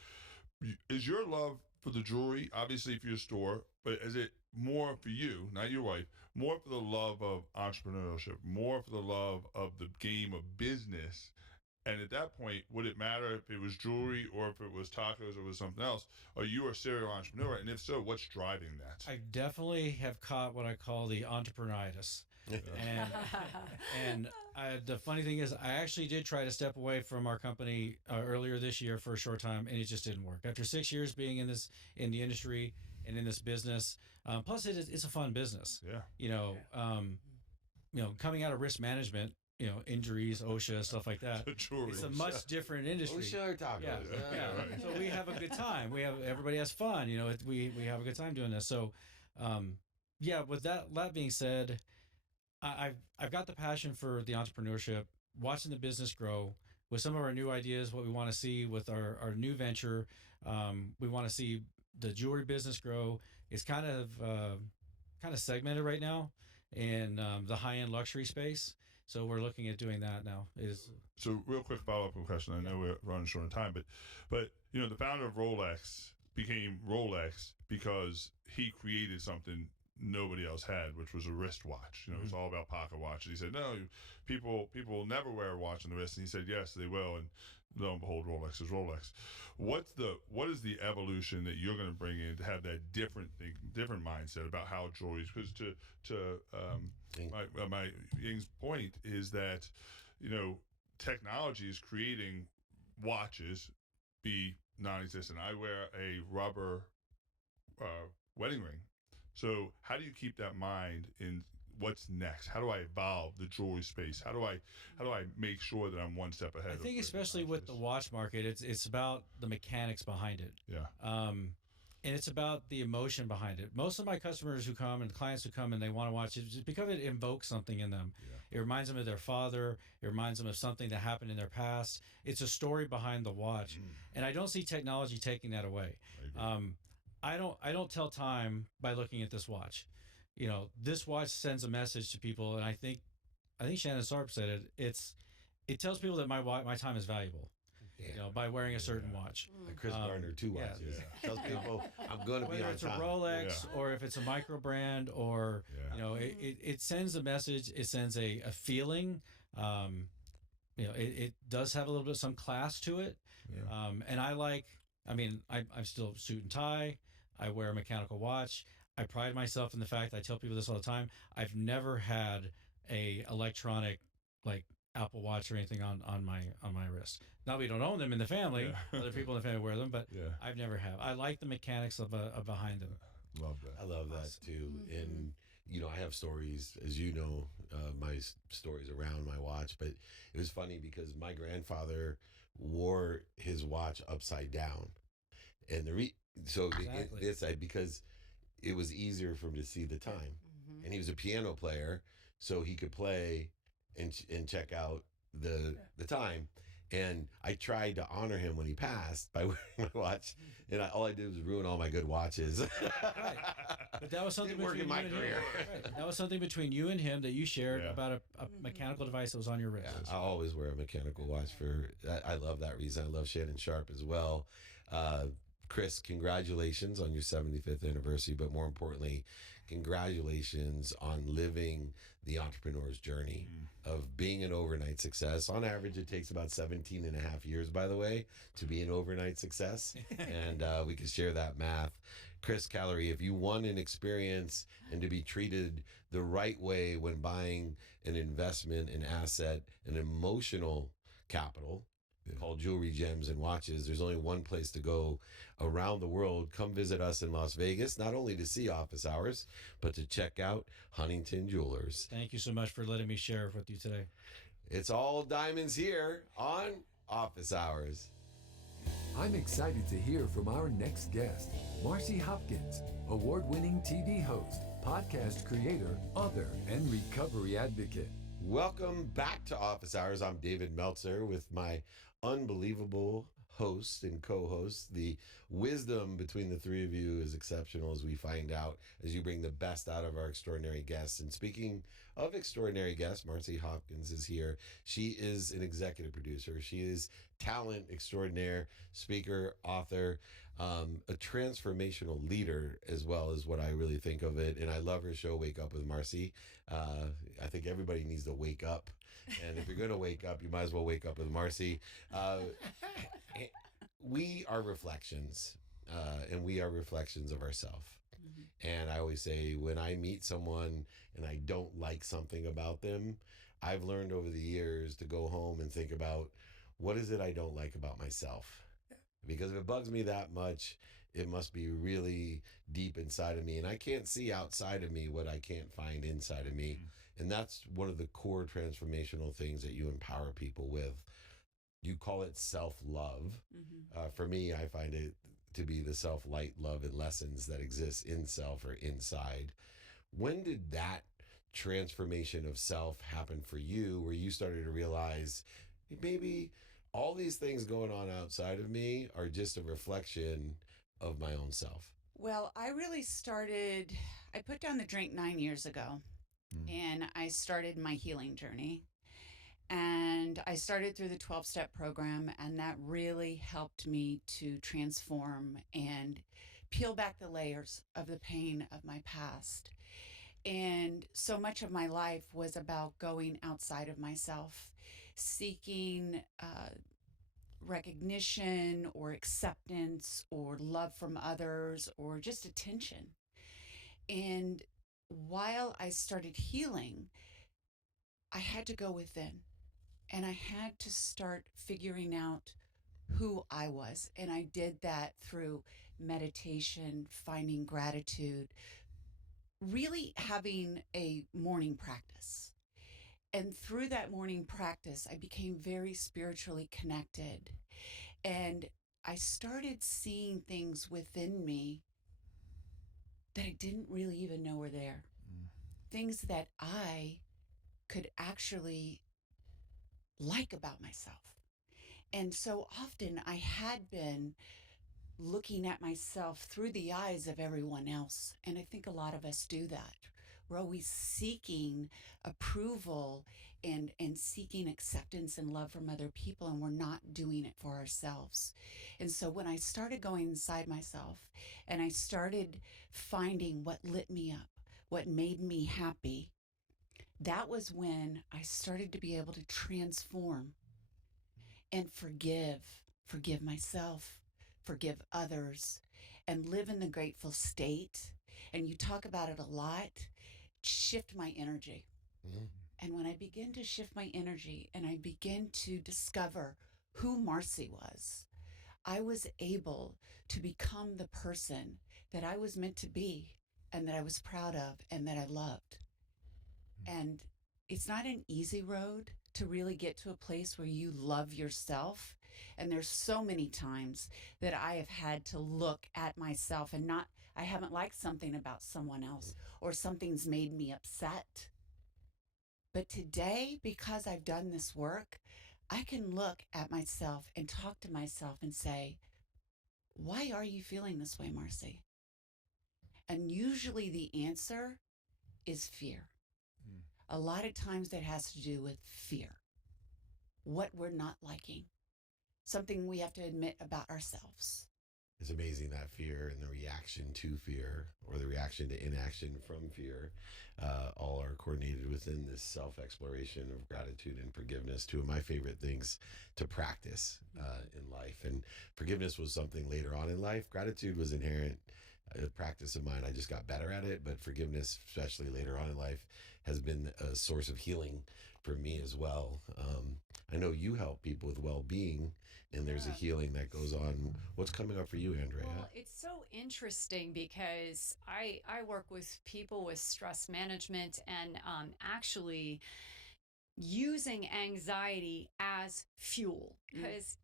Is your love for the jewelry, obviously for your store, but is it more for you, not your wife, more for the love of entrepreneurship, more for the love of the game of business? And at that point, would it matter if it was jewelry or if it was tacos or it was something else? Are you a serial entrepreneur? And if so, what's driving that? I definitely have caught what I call the entrepreneuritis. And the funny thing is, I actually did try to step away from our company earlier this year for a short time, and it just didn't work. After 6 years being in the industry and in this business, plus it's a fun business. Yeah. Coming out of risk management, injuries, OSHA, stuff like that. It's a much different industry. OSHA or tacos? Yeah. So we have a good time. Everybody has fun. We have a good time doing this. So, with that being said, I've got the passion for the entrepreneurship, watching the business grow with some of our new ideas, what we want to see with our new venture. We want to see the jewelry business grow. It's kind of segmented right now in the high-end luxury space. So we're looking at doing that now. So real quick follow-up question. I know we're running short on time, but the founder of Rolex became Rolex because he created something nobody else had, which was a wristwatch. It's all about pocket watches. He said, no, people will never wear a watch on the wrist. And he said, yes, they will. And lo and behold, Rolex is Rolex. What is the evolution that you're going to bring in to have that different mindset about how jewelry is? Because my Ying's point is that, technology is creating watches be non-existent. I wear a rubber wedding ring. So how do you keep that mind in what's next? How do I evolve the jewelry space? How do I make sure that I'm one step ahead? I think especially with the watch market, it's about the mechanics behind it. Yeah. And it's about the emotion behind it. Most of my customers who come and clients who come and they want to watch it, just because it invokes something in them. Yeah. It reminds them of their father. It reminds them of something that happened in their past. It's a story behind the watch. And I don't see technology taking that away. I don't tell time by looking at this watch. This watch sends a message to people, and I think Shannon Sharp said it. It tells people that my time is valuable. Yeah. By wearing a certain watch. Like Chris Gardner, 2 watches. Yeah. Tells people I'm going to be on time. Whether it's a Rolex or if it's a micro brand or it sends a message. It sends a feeling. It does have a little bit some class to it. Yeah. And I'm still suit and tie. I wear a mechanical watch. I pride myself in the fact, I tell people this all the time, I've never had a electronic like Apple Watch or anything on my wrist. Now we don't own them in the family. Yeah. Other people in the family wear them, but I've never have. I like the mechanics of behind them. Love that. I love that too. And I have stories, as you know, my stories around my watch, but it was funny because my grandfather wore his watch upside down. And because it was easier for him to see the time. And he was a piano player, so he could play and check out the time. And I tried to honor him when he passed by wearing my watch, and all I did was ruin all my good watches. Right. But that was something between in my career. Right. That was something between you and him that you shared about a mechanical device that was on your wrist. Yeah, I always wear a mechanical watch I love that reason. I love Shannon Sharp as well. Chris, congratulations on your 75th anniversary, but more importantly, congratulations on living the entrepreneur's journey of being an overnight success. On average, it takes about 17 and a half years, by the way, to be an overnight success. And we can share that math. Chris Calleri, if you want an experience and to be treated the right way when buying an investment, an asset, an emotional capital, called Jewelry, Gems, and Watches, there's only one place to go around the world. Come visit us in Las Vegas, not only to see office hours, but to check out Huntington Jewelers. Thank you so much for letting me share with you today. It's all diamonds here on Office Hours. I'm excited to hear from our next guest, Marci Hopkins, award-winning TV host, podcast creator, author, and recovery advocate. Welcome back to Office Hours. I'm David Meltzer with my unbelievable hosts and co-hosts. The wisdom between the three of you is exceptional, as we find out as you bring the best out of our extraordinary guests. And speaking of extraordinary guests, Marci Hopkins is here. She is an executive producer. She is talent extraordinaire, speaker, author, a transformational leader as well, is what I really think of it. And I love her show, Wake Up with Marci. I think everybody needs to wake up. And if you're going to wake up, you might as well wake up with Marci. We are reflections, and we are reflections of ourselves. And I always say, when I meet someone and I don't like something about them, I've learned over the years to go home and think about, what is it I don't like about myself? Because if it bugs me that much, it must be really deep inside of me. And I can't see outside of me what I can't find inside of me. And that's one of the core transformational things that you empower people with. You call it self-love. For me, I find it to be the self-light, love, and lessons that exist in self or inside. When did that transformation of self happen for you, where you started to realize, maybe all these things going on outside of me are just a reflection of my own self? Well, I put down the drink 9 years ago, and I started my healing journey. And I started through the 12-step program, and that really helped me to transform and peel back the layers of the pain of my past. And so much of my life was about going outside of myself, seeking recognition or acceptance or love from others or just attention. And while I started healing, I had to go within. And I had to start figuring out who I was. And I did that through meditation, finding gratitude, really having a morning practice. And through that morning practice, I became very spiritually connected. And I started seeing things within me that I didn't really even know were there. Things that I could actually like about myself. And so often I had been looking at myself through the eyes of everyone else. And I think a lot of us do that. We're always seeking approval and seeking acceptance and love from other people, and we're not doing it for ourselves. And so when I started going inside myself and I started finding what lit me up, what made me happy, that was when I started to be able to transform and forgive myself, forgive others, and live in the grateful state. And you talk about it a lot, shift my energy. And when I begin to shift my energy and I begin to discover who Marci was, I was able to become the person that I was meant to be and that I was proud of and that I loved. And it's not an easy road to really get to a place where you love yourself. And there's so many times that I have had to look at myself and I haven't liked something about someone else, or something's made me upset. But today, because I've done this work, I can look at myself and talk to myself and say, why are you feeling this way, Marci? And usually the answer is fear. A lot of times that has to do with fear, what we're not liking, something we have to admit about ourselves. It's amazing, that fear and the reaction to fear, or the reaction to inaction from fear, all are coordinated within this self-exploration of gratitude and forgiveness, two of my favorite things to practice in life. And forgiveness was something later on in life. Gratitude was inherent, a practice of mine. I just got better at it, but forgiveness, especially later on in life, has been a source of healing for me as well. I know you help people with well-being, and there's a healing that goes on. What's coming up for you, Andrea? Well, it's so interesting because I work with people with stress management and actually using anxiety as fuel, because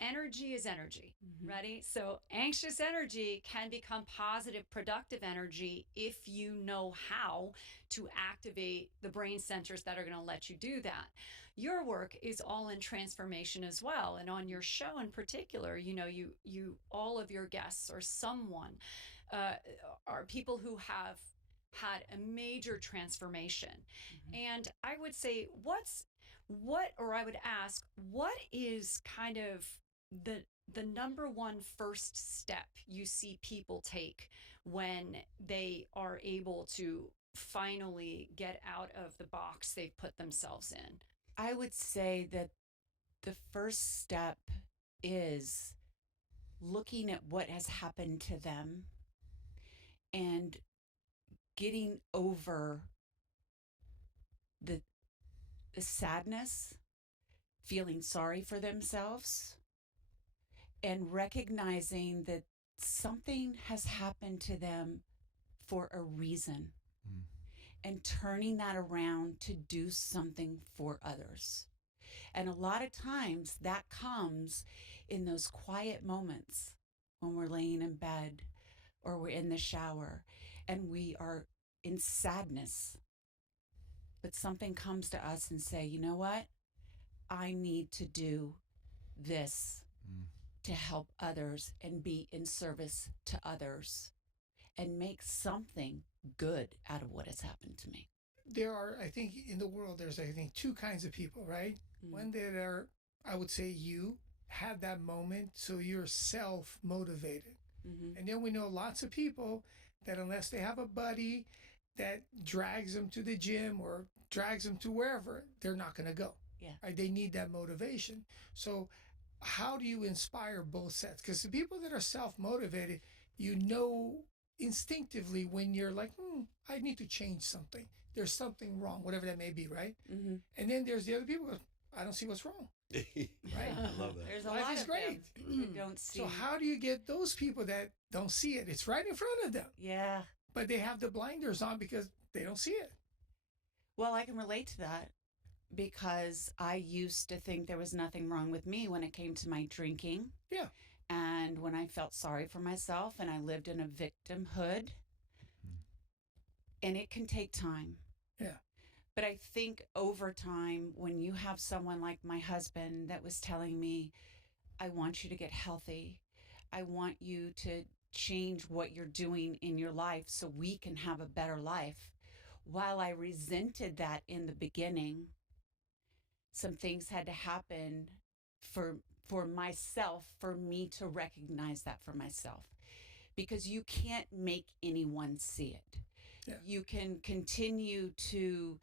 energy is energy. Ready? So anxious energy can become positive, productive energy if you know how to activate the brain centers that are going to let you do that. your work is all in transformation as well. And on your show in particular, you all of your guests or someone are people who have had a major transformation. And I would say, I would ask, what is kind of the number one first step you see people take when they are able to finally get out of the box they've put themselves in? I would say that the first step is looking at what has happened to them and getting over the sadness, feeling sorry for themselves, and recognizing that something has happened to them for a reason, and turning that around to do something for others. And a lot of times that comes in those quiet moments when we're laying in bed or we're in the shower and we are in sadness. But something comes to us and say, you know what? I need to do this to help others and be in service to others and make something good out of what has happened to me. There are, I think, in the world, there's, I think, two kinds of people, right? One that are, I would say, you had that moment, so you're self-motivated. And then we know lots of people that unless they have a buddy that drags them to the gym or drags them to wherever, they're not going to go. Yeah. Right? They need that motivation. So how do you inspire both sets? Because the people that are self-motivated, you know instinctively when you're like, I need to change something. There's something wrong, whatever that may be, right? And then there's the other people, I don't see what's wrong. Right. I love that. There's a Life lot is of great. them who don't see. So how do you get those people that don't see it? It's right in front of them, Yeah. but they have the blinders on because they don't see it. Well, I can relate to that because I used to think there was nothing wrong with me when it came to my drinking. Yeah. And when I felt sorry for myself and I lived in a victimhood. And it can take time. Yeah. But I think over time, when you have someone like my husband that was telling me, I want you to get healthy. I want you to change what you're doing in your life so we can have a better life. While I resented that in the beginning, some things had to happen for myself, for me to recognize that for myself. Because you can't make anyone see it. Yeah. You can continue to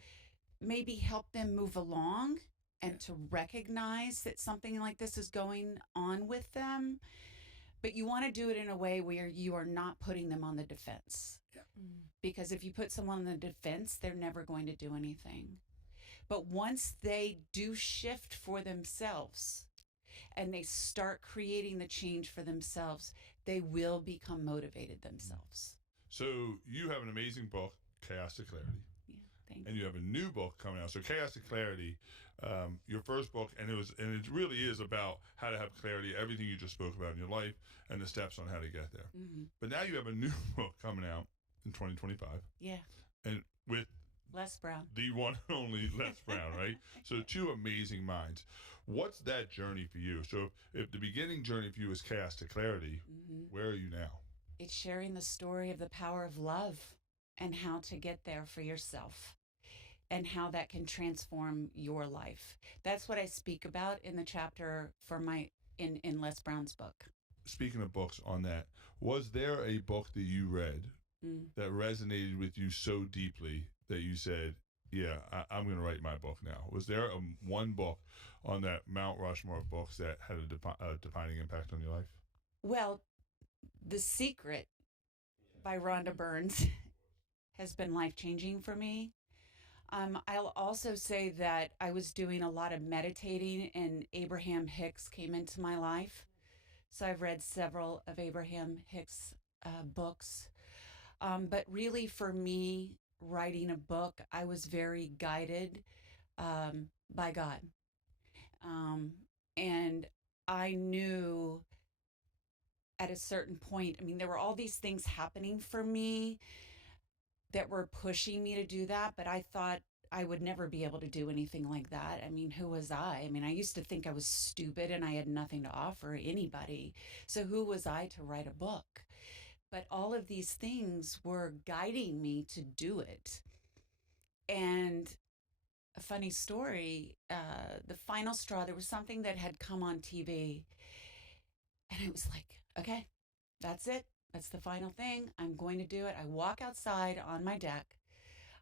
maybe help them move along and to recognize that something like this is going on with them, but you want to do it in a way where you are not putting them on the defense. Yeah. Because if you put someone on the defense, they're never going to do anything. But once they do shift for themselves and they start creating the change for themselves, they will become motivated themselves. So you have an amazing book, Chaos to Clarity. Yeah, thank And you have a new book coming out. So Chaos to Clarity, your first book, and it really is about how to have clarity, everything you just spoke about in your life, and the steps on how to get there. But now you have a new book coming out in 2025. Yeah. And with Les Brown. the one and only Les Brown, right? So two amazing minds. What's that journey for you? So if the beginning journey for you is Chaos to Clarity, where are you now? It's sharing the story of the power of love and how to get there for yourself and how that can transform your life. That's what I speak about in the chapter for in Les Brown's book. Speaking of books on that, was there a book that you read that resonated with you so deeply that you said, yeah, I'm going to write my book now? Was there one book on that Mount Rushmore of books that had a defining impact on your life? Well, The Secret by Rhonda Burns has been life-changing for me. I'll also say that I was doing a lot of meditating and Abraham Hicks came into my life. So I've read several of Abraham Hicks' books. But really for me, writing a book, I was very guided by God. And I knew at a certain point, there were all these things happening for me that were pushing me to do that, but I thought I would never be able to do anything like that. I mean, who was I? I mean, I used to think I was stupid and I had nothing to offer anybody. So who was I to write a book? But all of these things were guiding me to do it. And a funny story, the final straw, there was something that had come on TV. And it was like, okay, that's it. That's the final thing. I'm going to do it. I walk outside on my deck.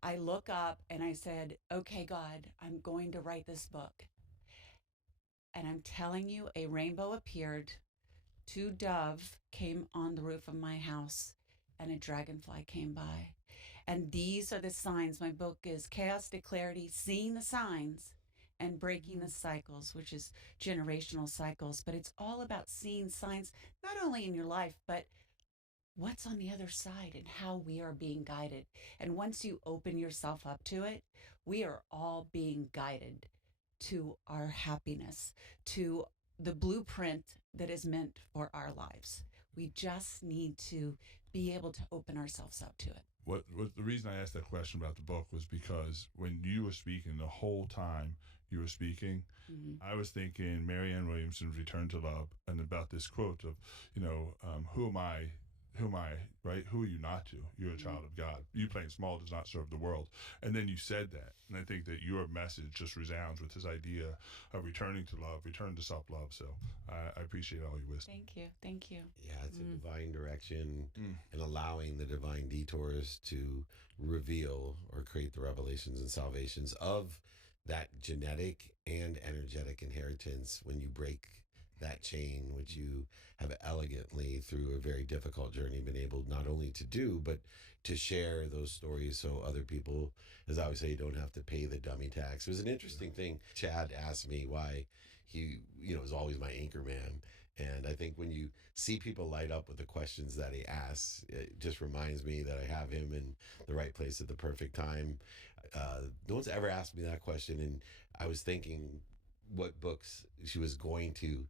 I look up and I said, okay, God, I'm going to write this book. And I'm telling you, a rainbow appeared, 2 doves came on the roof of my house, and a dragonfly came by. And these are the signs. My book is Chaos to Clarity, Seeing the Signs and Breaking the Cycles, which is generational cycles. But it's all about seeing signs, not only in your life, but what's on the other side and how we are being guided. And once you open yourself up to it, we are all being guided to our happiness, to the blueprint that is meant for our lives. We just need to be able to open ourselves up to it. What the reason I asked that question about the book was because when you were speaking, the whole time you were speaking, I was thinking Marianne Williamson's Return to Love, and about this quote of, who am I, right? Who are you not to? You're a child of God. You playing small does not serve the world. And then you said that. And I think that your message just resounds with this idea of returning to love, return to self-love. So I appreciate all your wisdom. Thank you. Yeah, it's a divine direction and allowing the divine detours to reveal or create the revelations and salvations of that genetic and energetic inheritance when you break that chain, which you have elegantly, through a very difficult journey, been able not only to do, but to share those stories so other people, as I always say, don't have to pay the dummy tax. It was an interesting thing. Chad asked me why he, is always my anchor man. And I think when you see people light up with the questions that he asks, it just reminds me that I have him in the right place at the perfect time. No one's ever asked me that question. And I was thinking what books she was going to,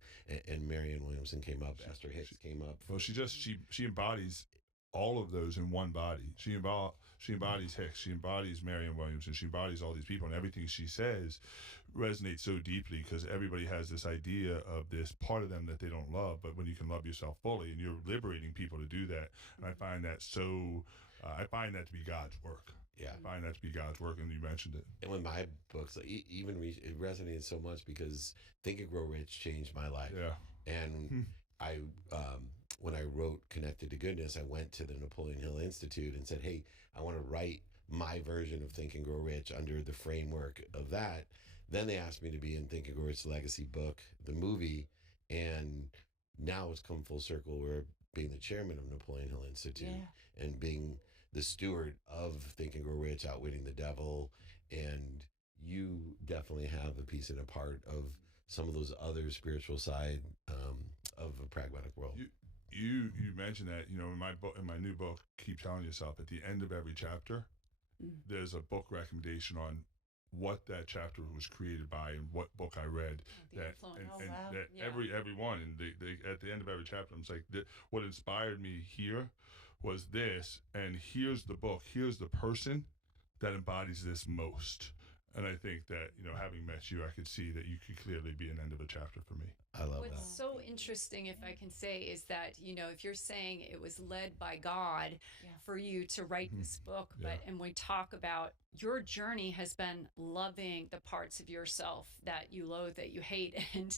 and Marianne Williamson came up, Esther Hicks came up. Well, she embodies all of those in one body. She embodies Hicks, she embodies Marianne Williamson, she embodies all these people, and everything she says resonates so deeply because everybody has this idea of this part of them that they don't love, but when you can love yourself fully, and you're liberating people to do that, and I find that to be God's work. Yeah, I find that to be God's work, and you mentioned it. And with my books, it resonated so much because Think and Grow Rich changed my life. Yeah, and I when I wrote Connected to Goodness, I went to the Napoleon Hill Institute and said, hey, I want to write my version of Think and Grow Rich under the framework of that. Then they asked me to be in Think and Grow Rich Legacy book, the movie, and now it's come full circle where being the chairman of Napoleon Hill Institute and being the steward of Think and Grow Rich, Outwitting the Devil, and you definitely have a piece and a part of some of those other spiritual side of a pragmatic world. You mentioned that, in my book, in my new book, Keep Telling Yourself, at the end of every chapter, there's a book recommendation on what that chapter was created by and what book I read. Every one, and they at the end of every chapter, I'm like, what inspired me here was this, and here's the book, here's the person that embodies this most. And I think that, having met you, I could see that you could clearly be an end of a chapter for me. I love that. What's so interesting, if I can say, is that, if you're saying it was led by God for you to write this book, and we talk about your journey has been loving the parts of yourself that you loathe, that you hate. And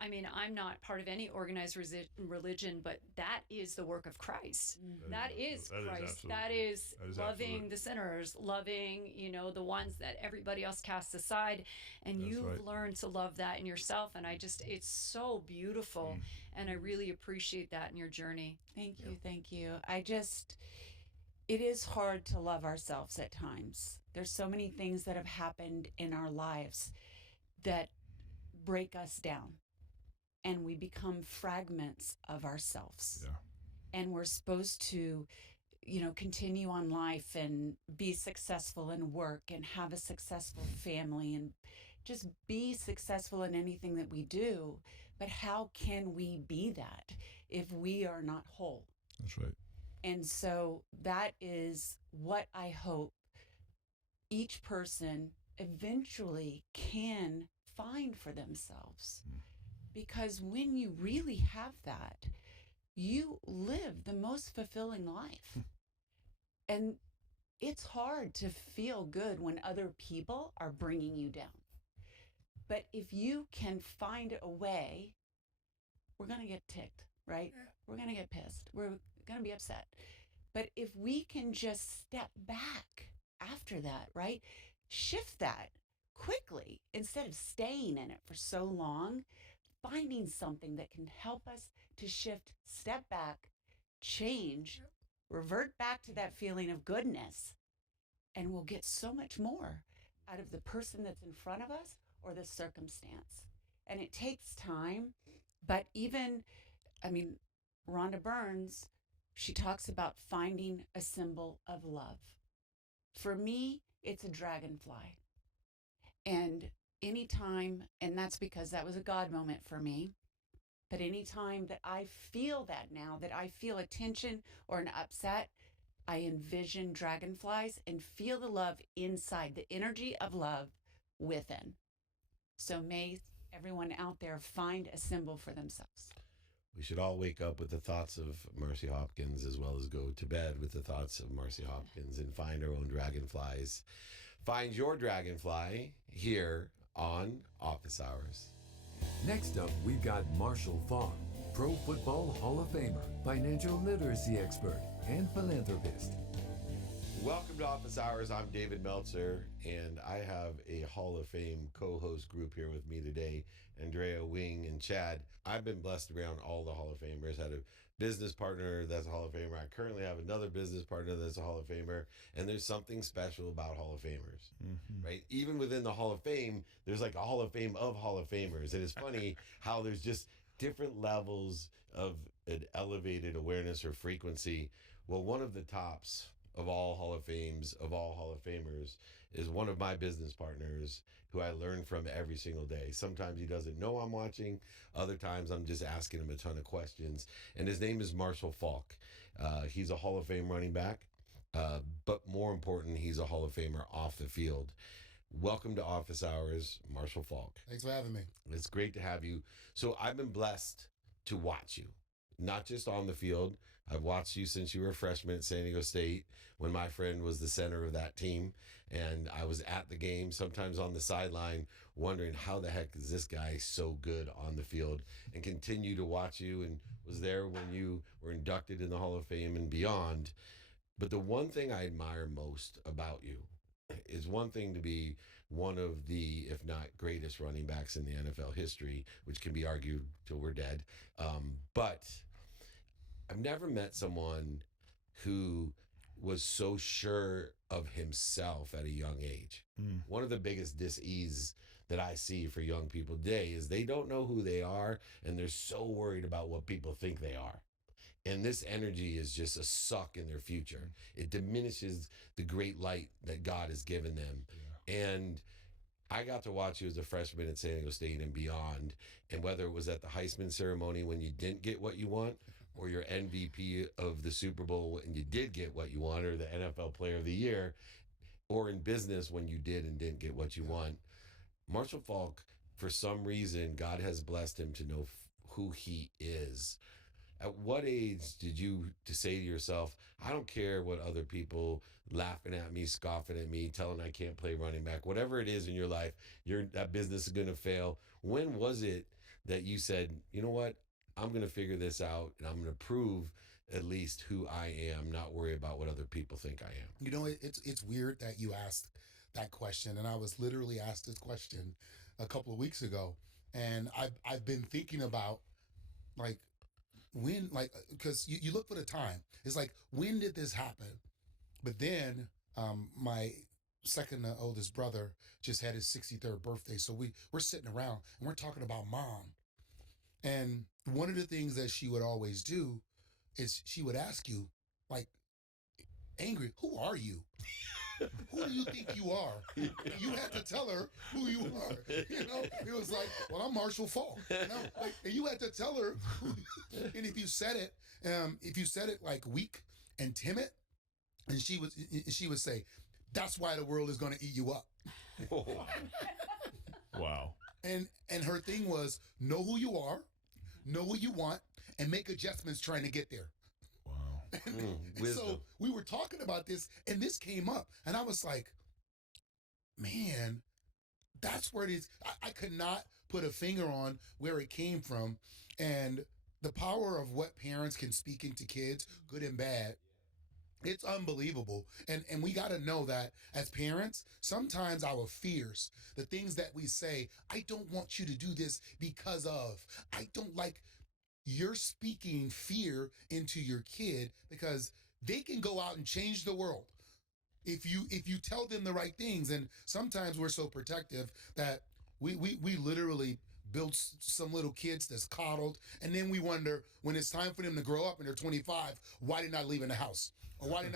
I mean, I'm not part of any organized religion, but that is the work of Christ. That is Christ. That is loving the sinners, loving, the ones that everybody else casts aside. And you've learned to love that in yourself. And it's so beautiful. And I really appreciate that in your journey. Thank you. It is hard to love ourselves at times. There's so many things that have happened in our lives that break us down, and we become fragments of ourselves. Yeah. And we're supposed to, continue on life and be successful in work and have a successful family and just be successful in anything that we do. But how can we be that if we are not whole? That's right. And so that is what I hope each person, eventually can find for themselves. Because when you really have that, you live the most fulfilling life. And it's hard to feel good when other people are bringing you down. But if you can find a way, we're going to get ticked, right? We're going to get pissed. We're going to be upset. But if we can just step back after that, right? Shift that quickly instead of staying in it for so long, finding something that can help us to shift, step back, change, revert back to that feeling of goodness, and we'll get so much more out of the person that's in front of us or the circumstance. And it takes time, but even, Rhonda Burns, she talks about finding a symbol of love. For me, it's a dragonfly. And anytime, and that's because that was a God moment for me, but anytime that I feel that now, that I feel a tension or an upset, I envision dragonflies and feel the love inside, the energy of love within. So may everyone out there find a symbol for themselves. We should all wake up with the thoughts of Marci Hopkins, as well as go to bed with the thoughts of Marci Hopkins, and find our own dragonflies. Find your dragonfly here on Office Hours. Next up, we've got Marshall Faulk, Pro Football Hall of Famer, financial literacy expert, and philanthropist. Welcome to Office Hours. I'm David Meltzer, and I have a Hall of Fame co-host group here with me today, Andrea, Wing, and Chad. I've been blessed around all the Hall of Famers. Had a business partner that's a Hall of Famer. I currently have another business partner that's a Hall of Famer, and there's something special about Hall of Famers, right? Even within the Hall of Fame, there's like a Hall of Fame of Hall of Famers, and it's funny how there's just different levels of an elevated awareness or frequency. Well, one of the tops of all Hall of Fames, of all Hall of Famers, is one of my business partners who I learn from every single day. Sometimes he doesn't know I'm watching. Other times I'm just asking him a ton of questions. And his name is Marshall Faulk. He's a Hall of Fame running back, but more important, he's a Hall of Famer off the field. Welcome to Office Hours, Marshall Faulk. Thanks for having me. It's great to have you. So I've been blessed to watch you, not just on the field. I've watched you since you were a freshman at San Diego State, when my friend was the center of that team. And I was at the game, sometimes on the sideline, wondering how the heck is this guy so good on the field, and continue to watch you, and was there when you were inducted in the Hall of Fame and beyond. But the one thing I admire most about you is one thing to be one of the, if not greatest running backs in the NFL history, which can be argued till we're dead. But I've never met someone who was so sure of himself at a young age. One of the biggest dis-ease that I see for young people today is they don't know who they are, and they're so worried about what people think they are. And this energy is just a suck in their future. It diminishes the great light that God has given them. Yeah. And I got to watch you as a freshman at San Diego State and beyond. And whether it was at the Heisman ceremony when you didn't get what you want, or your MVP of the Super Bowl when you did get what you want, or the NFL Player of the Year, or in business when you did and didn't get what you want, Marshall Faulk, for some reason, God has blessed him to know who he is. At what age did you to say to yourself, I don't care what other people laughing at me, scoffing at me, telling I can't play running back, whatever it is in your life, that business is going to fail. When was it that you said, you know what, I'm going to figure this out, and I'm going to prove at least who I am, not worry about what other people think I am? You know, it's weird that you asked that question, and I was literally asked this question a couple of weeks ago, and I've been thinking about, like, when, like, because you look for the time. It's like, when did this happen? But then my second oldest brother just had his 63rd birthday, so we're sitting around and we're talking about mom. And one of the things that she would always do is she would ask you, like, angry, who are you? Who do you think you are? You had to tell her who you are. You know, it was like, well, I'm Marshall Faulk. You know, like, and you had to tell her. And if you said it like weak and timid, and she would say, that's why the world is going to eat you up. Wow. And her thing was know who you are, know what you want, and make adjustments trying to get there. Wow. And Wisdom. so we were talking about this, and this came up, and I was like, man, that's where it is. I could not put a finger on where it came from, and the power of what parents can speak into kids, good and bad. It's unbelievable. And we got to know that as parents, sometimes our fears, the things that we say, I don't want you to do this because of, I don't like, you're speaking fear into your kid because they can go out and change the world if you tell them the right things. And sometimes we're so protective that we literally build some little kids that's coddled, and then we wonder when it's time for them to grow up and they're 25, why they're not leaving the house, or why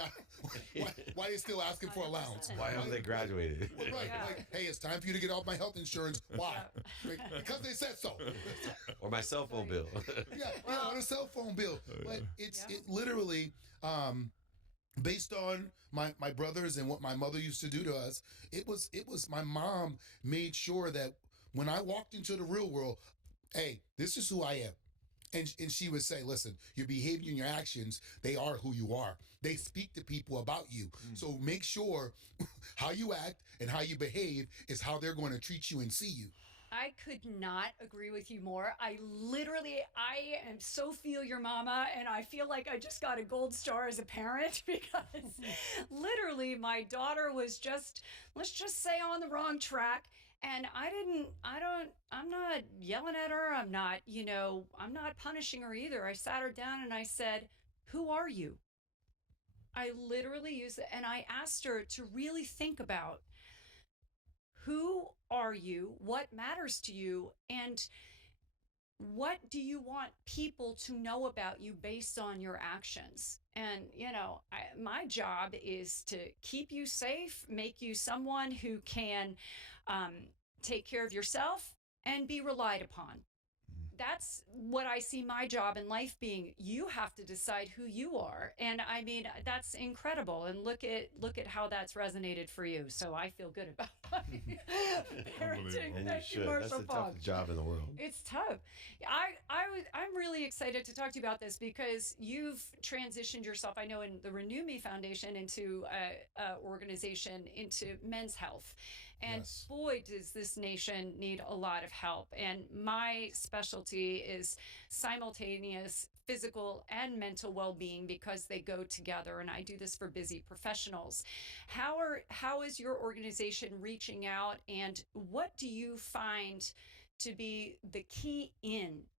they still asking for allowance. Why haven't they graduated? Right, Yeah. like, hey, it's time for you to get off my health insurance. Why? Because they said so. Or my cell phone bill. Yeah, on a cell phone bill. But it literally, based on my brothers and what my mother used to do to us, it was my mom made sure that when I walked into the real world, hey, this is who I am. And she would say, listen, your behavior and your actions, they are who you are. They speak to people about you. So make sure how you act and how you behave is how they're going to treat you and see you. I could not agree with you more. I am so feel your mama, and I feel like I just got a gold star as a parent because literally my daughter was just, let's just say, on the wrong track. And I'm not yelling at her. I'm not punishing her either. I sat her down and I said, who are you? I literally used it, and I asked her to really think about who are you, what matters to you, and what do you want people to know about you based on your actions? And, my job is to keep you safe, make you someone who can take care of yourself and be relied upon. That's what I see my job in life being. You have to decide who you are. And I mean, that's incredible. And look at how that's resonated for you. So I feel good about parenting. And you Thank you, should. Marshall That's the Faulk. toughest job in the world. It's tough. I'm really excited to talk to you about this because you've transitioned yourself, I know, in the Renew Me Foundation into a organization into men's health. And Yes. boy, does this nation need a lot of help. And my specialty is simultaneous physical and mental well-being because they go together. And I do this for busy professionals. How is your organization reaching out, and what do you find to be the key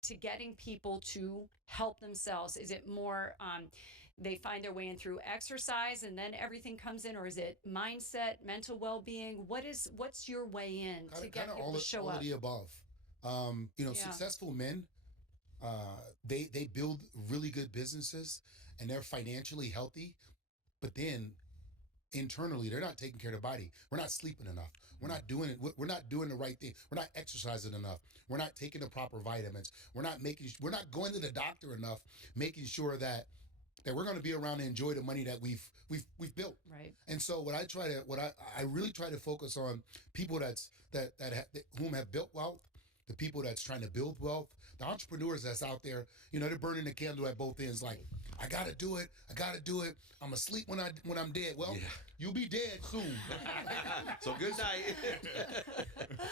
to getting people to help themselves? Is it more they find their way in through exercise and then everything comes in, or is it mindset, mental well-being? What's your way in to get people to show all up? of the above. Successful men, they build really good businesses and they're financially healthy, but then internally they're not taking care of their body. We're not sleeping enough. We're not doing it. We're not doing the right thing. We're not exercising enough. We're not taking the proper vitamins. We're not going to the doctor enough, making sure that we're going to be around and enjoy the money that we've built. Right. And so I really try to focus on people whom have built wealth, the people that's trying to build wealth, the entrepreneurs that's out there, they're burning the candle at both ends. Like, I got to do it. I'm asleep when I'm dead. Well, you'll be dead soon. So good night.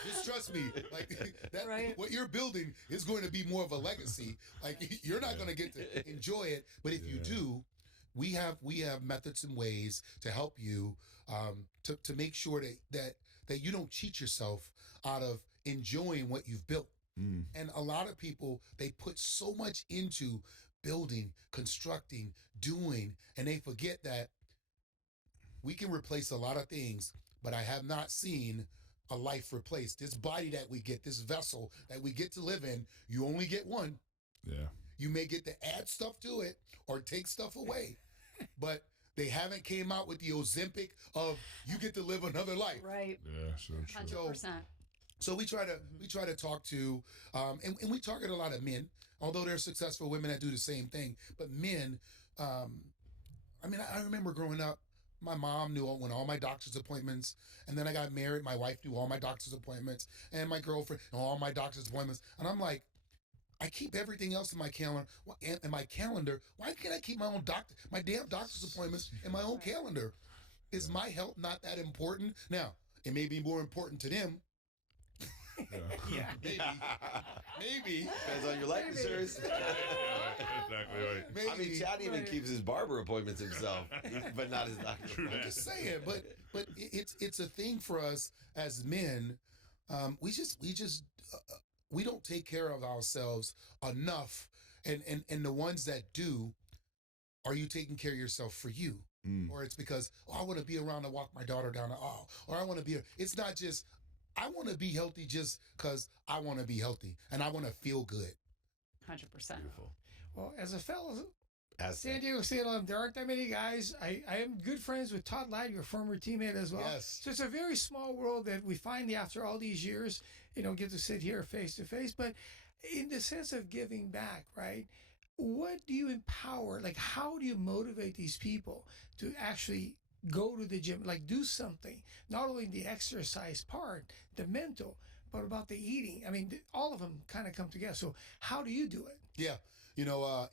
Just trust me. Like that, Right. what you're building is going to be more of a legacy. Like, you're not going to get to enjoy it, but if you do, we have methods and ways to help you to make sure that you don't cheat yourself out of enjoying what you've built. And a lot of people, they put so much into building, constructing, doing, and they forget that we can replace a lot of things, but I have not seen a life replaced. This body that we get, this vessel that we get to live in, you only get one. Yeah. You may get to add stuff to it or take stuff away, but they haven't came out with the Ozempic of you get to live another life. Right. Yeah. So true. 100%. So we try to talk to, and we target a lot of men, although there are successful women that do the same thing. But men, I remember growing up, My mom knew when all my doctor's appointments, and then I got married. My wife knew all my doctor's appointments, and my girlfriend knew all my doctor's appointments. And I'm like, I keep everything else in my calendar. In my calendar, why can't I keep my damn doctor's appointments in my own calendar? Is my health not that important? Now, it may be more important to them. Yeah. Maybe. Depends on your life insurance. Exactly right. Maybe. I mean, Chad even keeps his barber appointments himself, but not his doctor. I'm just saying, but it's a thing for us as men. We don't take care of ourselves enough, and the ones that do, are you taking care of yourself for you? Or it's because, I want to be around to walk my daughter down the aisle, or I want to be. It's not just I want to be healthy just because I want to be healthy and I want to feel good. 100%. Beautiful. Well, as a fellow As San Diego State alum, there aren't that many guys. I am good friends with Todd Light, your former teammate as well. Yes. So it's a very small world that we finally, after all these years, get to sit here face to face. But in the sense of giving back, right? What do you empower? Like, how do you motivate these people to actually go to the gym, like do something, not only the exercise part, the mental, but about the eating? I mean, all of them kind of come together. So how do you do it? Yeah.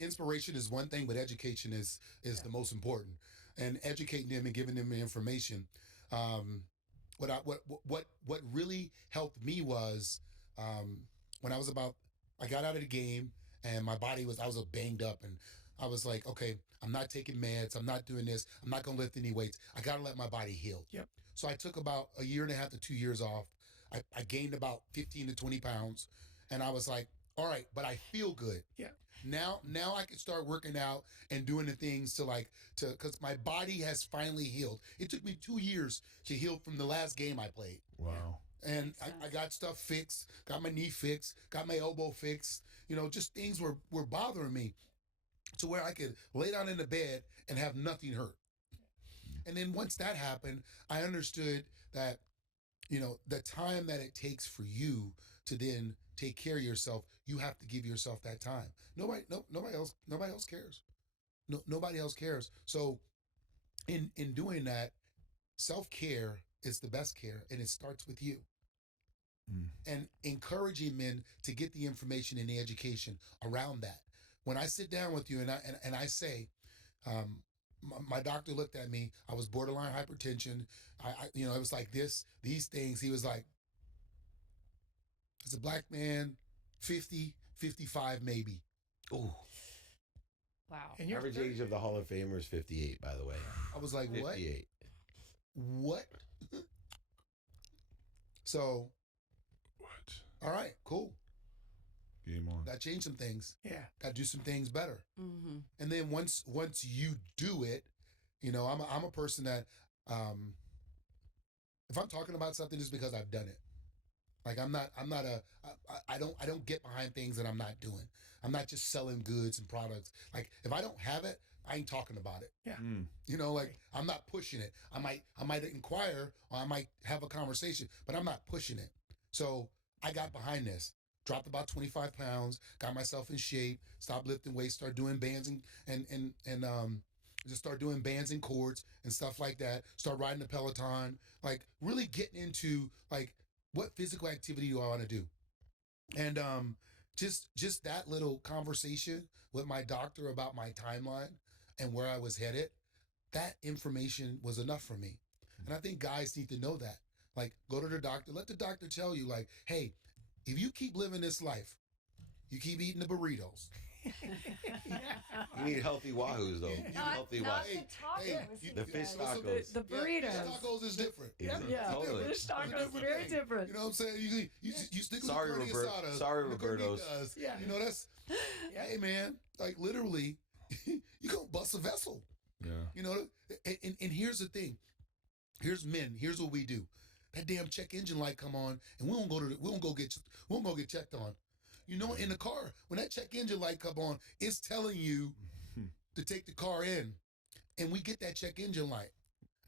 Inspiration is one thing, but education is the most important. And educating them and giving them the information. What really helped me was when I got out of the game and my body I was banged up, and I was like, okay, I'm not taking meds. I'm not doing this. I'm not going to lift any weights. I got to let my body heal. Yep. So I took about a year and a half to 2 years off. I gained about 15 to 20 pounds, and I was like, all right, but I feel good. Yeah. Now I can start working out and doing the things because my body has finally healed. It took me 2 years to heal from the last game I played. Wow. And I got stuff fixed, got my knee fixed, got my elbow fixed. Just things were bothering me to where I could lay down in the bed and have nothing hurt. And then once that happened, I understood that, the time that it takes for you to then take care of yourself, you have to give yourself that time. Nobody else cares. Nobody else cares. So in doing that, self-care is the best care, and it starts with you. And encouraging men to get the information and the education around that. When I sit down with you and I say, my doctor looked at me, I was borderline hypertension. It was like these things. He was like, as a black man, 50, 55 maybe. Ooh. Wow. And you're Average age of the Hall of Famer is 58, by the way. I was like, what? 58. What? So, What? all right, cool. Game on. Got to change some things. Yeah. Got to do some things better. Mm-hmm. And then once you do it, I'm a person that if I'm talking about something, it's because I've done it. Like I don't get behind things that I'm not doing. I'm not just selling goods and products. Like if I don't have it, I ain't talking about it. Yeah. Like I'm not pushing it. I might inquire or I might have a conversation, but I'm not pushing it. So I got behind this. Dropped about 25 pounds, got myself in shape, stopped lifting weights, started doing bands and just start doing bands and cords and stuff like that. Start riding the Peloton, like really getting into like what physical activity do I want to do? And just that little conversation with my doctor about my timeline and where I was headed, that information was enough for me. And I think guys need to know that. Like go to the doctor, let the doctor tell you like, hey, if you keep living this life, you keep eating the burritos. You need healthy wahoos, though. Healthy Not wahoos. the tacos. The fish tacos. The burritos. Yeah, tacos is different. Yeah, Totally. fish tacos Different very thing. different. You know what I'm saying? You stick with Sorry, the carne Robert. asada, Sorry, the Roberto's. carnitas. Yeah. That's hey man, like literally, you gonna bust a vessel. Yeah. And here's the thing. Here's men. Here's what we do. That damn check engine light come on, and we won't go get checked on. In the car, when that check engine light come on, it's telling you to take the car in, and we get that check engine light,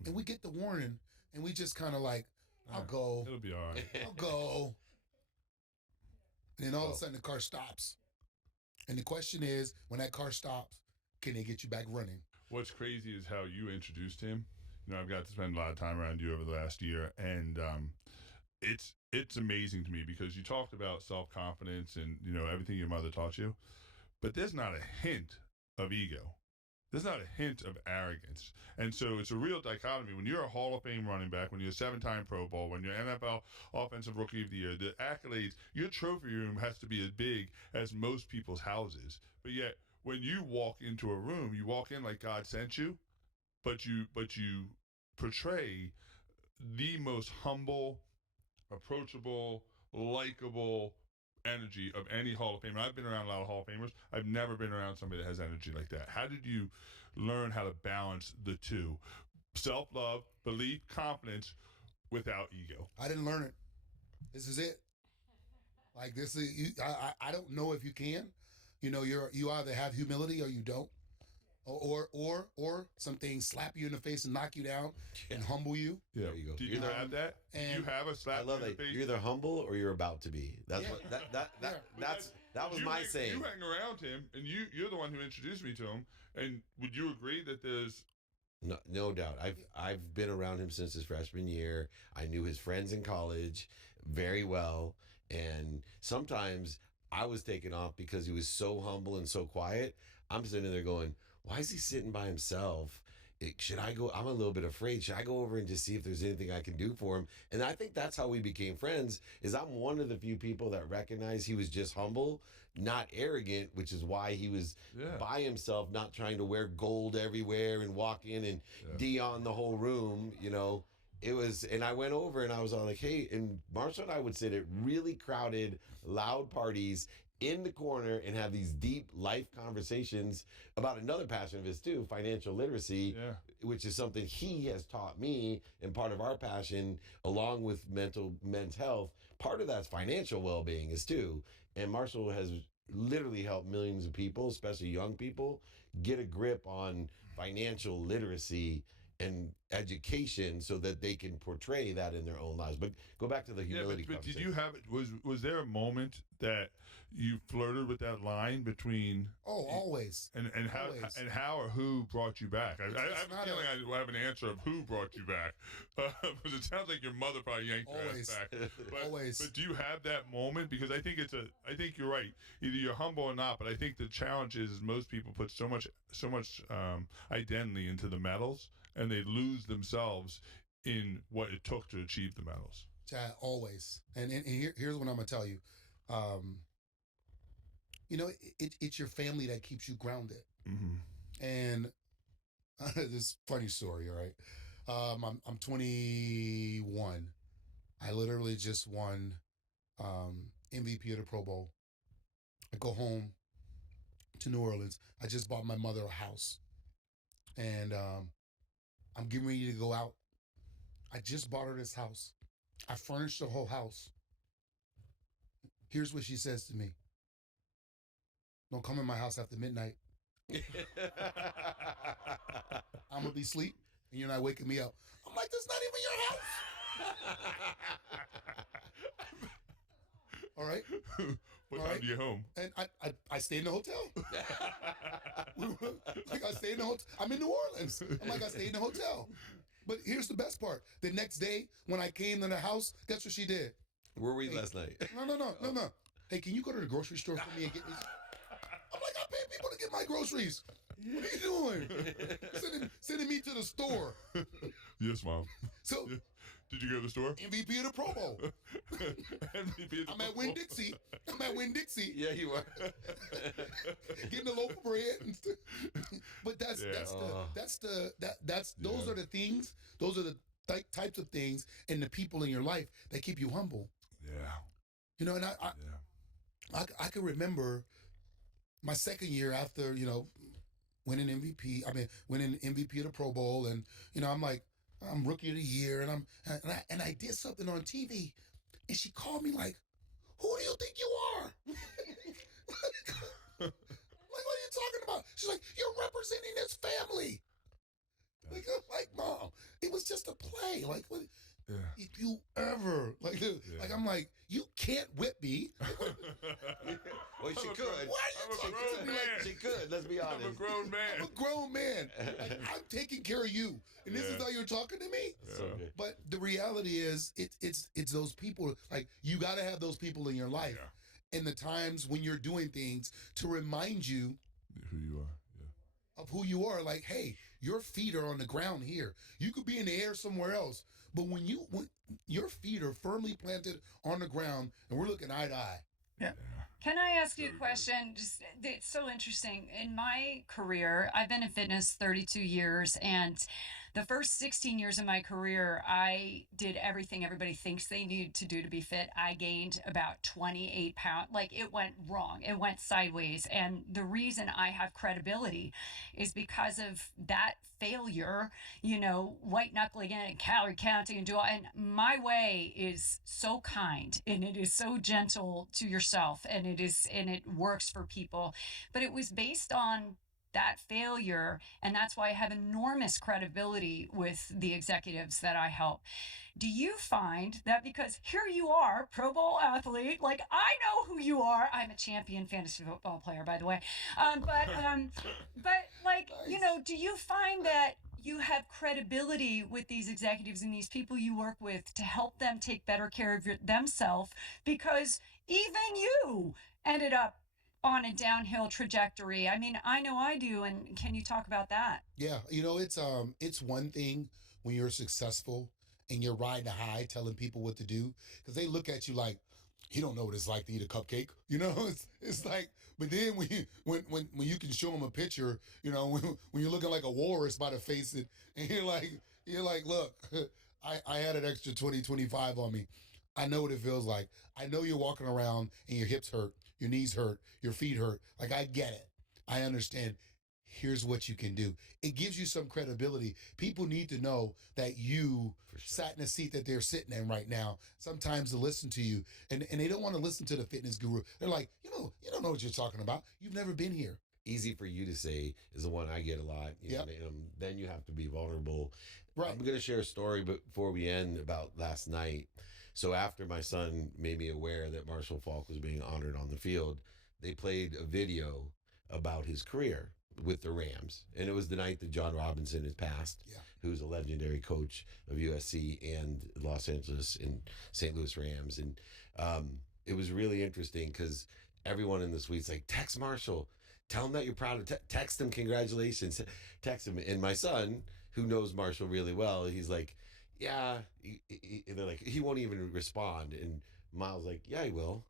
and we get the warning, and we just kind of like, I'll go, It'll be all right. I'll go, and then all of a sudden the car stops, and the question is, when that car stops, can they get you back running? What's crazy is how you introduced him. I've got to spend a lot of time around you over the last year, and it's amazing to me because you talked about self-confidence and everything your mother taught you, but there's not a hint of ego. There's not a hint of arrogance. And so it's a real dichotomy. When you're a Hall of Fame running back, when you're a 7-time Pro Bowl, when you're NFL Offensive Rookie of the Year, the accolades, your trophy room has to be as big as most people's houses. But yet, when you walk into a room, you walk in like God sent you, but you portray the most humble, approachable, likable energy of any Hall of Famer. I've been around a lot of Hall of Famers. I've never been around somebody that has energy like that. How did you learn how to balance the two? Self-love, belief, confidence without ego. I didn't learn it. This is it. Like this is I don't know if you can. You either have humility or you don't. Or some things slap you in the face and knock you down and humble you. Yeah, There you go. Do you either have that? and You have a slap I love in the that. face. You're either humble or you're about to be. That's Yeah. what that was You my hang- saying. You hang around him, and you're the one who introduced me to him. And would you agree that there's No doubt. I've been around him since his freshman year. I knew his friends in college very well, and sometimes I was taken off because he was so humble and so quiet. I'm sitting there going, "Why is he sitting by himself? Should I go? I'm a little bit afraid. Should I go over and just see if there's anything I can do for him?" And I think that's how we became friends. Is I'm one of the few people that recognize he was just humble, not arrogant, which is why he was by himself, not trying to wear gold everywhere and walk in and Dion the whole room. It was, and I went over and I was all like, "Hey," and Marshall and I would sit at really crowded, loud parties in the corner and have these deep life conversations about another passion of his too, financial literacy, which is something he has taught me, and part of our passion, along with men's health, part of that's financial well-being is too. And Marshall has literally helped millions of people, especially young people, get a grip on financial literacy and education so that they can portray that in their own lives. But go back to the humility but did conversation. you have was there a moment that you flirted with that line between always. and how Always. and how or who brought you back? I have not a feeling I have an answer of who brought you back, because it sounds like your mother probably yanked your Always. ass back. But, Always. But do you have that moment? Because I think I think you're right. Either you're humble or not. But I think the challenge is most people put so much identity into the medals, and they lose themselves in what it took to achieve the medals. Chad, always. And here's what I'm gonna tell you. It's your family that keeps you grounded. Mm-hmm. And this funny story, all right? I'm 21. I literally just won MVP of the Pro Bowl. I go home to New Orleans. I just bought my mother a house. And I'm getting ready to go out. I just bought her this house. I furnished the whole house. Here's what she says to me. "Don't come in my house after midnight. I'm going to be asleep and you're not waking me up." I'm like, "That's not even your house." All right? What All time right. do you get home? And I stay in the hotel. Like I stay in the hotel. I'm in New Orleans. I'm like, I stay in the hotel. But here's the best part. The next day, when I came to the house, guess what she did? Where were you last night? No. Hey, can you go to the grocery store for me and get these? I'm like, I pay people to get my groceries. What are you doing? Sending me to the store. Yes, Mom. So Did you go to the store? MVP of the Pro Bowl. MVP of the I'm at Winn Dixie. Yeah, you were. Getting a loaf of bread. And stuff. But those are the things. Those are the types of things and the people in your life that keep you humble. Yeah. And I can remember my second year after winning MVP. Winning MVP of the Pro Bowl, and I'm like, I'm rookie of the year, and I did something on TV, and she called me like, "Who do you think you are?" Like, what are you talking about? She's like, "You're representing this family." Like, I'm like, "Mom, it was just a play." Like, what? Yeah. If you ever like, I'm like, you can't whip me. Well, she could. I'm a grown man. She could. Let's be honest. I'm a grown I'm man. a grown man. Like, I'm taking care of you, and this is Yeah. how you're talking to me. So good. But the reality is, it's those people. Like, you got to have those people in your life, in the times when you're doing things, to remind you Who you are. Yeah. of who you are. Like, hey, your feet are on the ground here. You could be in the air somewhere else, but when your feet are firmly planted on the ground, and we're looking eye to eye. Can I ask you a question? Just, it's so interesting. In my career, I've been in fitness 32 years, and the first 16 years of my career, I did everything everybody thinks they need to do to be fit. I gained about 28 pounds. Like, it went wrong. It went sideways. And the reason I have credibility is because of that failure, white knuckling in and calorie counting and and my way is so kind, and it is so gentle to yourself, and it works for people. But it was based on that failure, and that's why I have enormous credibility with the executives that I help. Do you find that, because here you are, Pro Bowl athlete, like, I know who you are. I'm a champion fantasy football player, by the way. But like, do you find that you have credibility with these executives and these people you work with to help them take better care of themselves? Because even you ended up on a downhill trajectory. I mean, I know I do. And can you talk about that? Yeah, it's one thing when you're successful and you're riding high, telling people what to do, because they look at you like, you don't know what it's like to eat a cupcake. It's like, but then when you can show them a picture, when you're looking like a walrus by the face, and you're like, look, I had an extra 25 on me. I know what it feels like. I know you're walking around and your hips hurt, your knees hurt, your feet hurt. Like, I get it. I understand. Here's what you can do. It gives you some credibility. People need to know that you sat in a seat that they're sitting in right now, sometimes to listen to you. And they don't want to listen to the fitness guru. They're like, you don't know what you're talking about. You've never been here. Easy for you to say is the one I get a lot. Then you have to be vulnerable. Right. I'm going to share a story before we end about last night. So after my son made me aware that Marshall Faulk was being honored on the field, they played a video about his career with the Rams. And it was the night that John Robinson had passed, who's a legendary coach of USC and Los Angeles and St. Louis Rams. And it was really interesting because everyone in the suite's like, text Marshall, tell him that you're proud of, text him congratulations, text him. And my son, who knows Marshall really well, he's like, yeah, and they're like, he won't even respond. And Miles like, yeah, he will.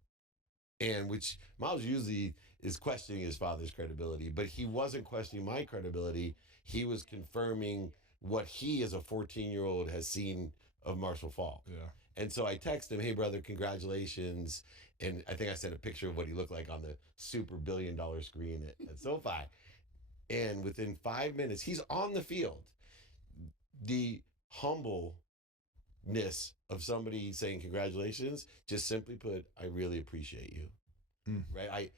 And which Miles usually is questioning his father's credibility, but he wasn't questioning my credibility. He was confirming what he as a 14-year-old has seen of Marshall Faulk. Yeah. And so I text him, hey brother, congratulations. And I think I sent a picture of what he looked like on the super $1 billion screen at SoFi. And within 5 minutes, he's on the field. The humbleness of somebody saying congratulations, just simply put, I really appreciate you. Right?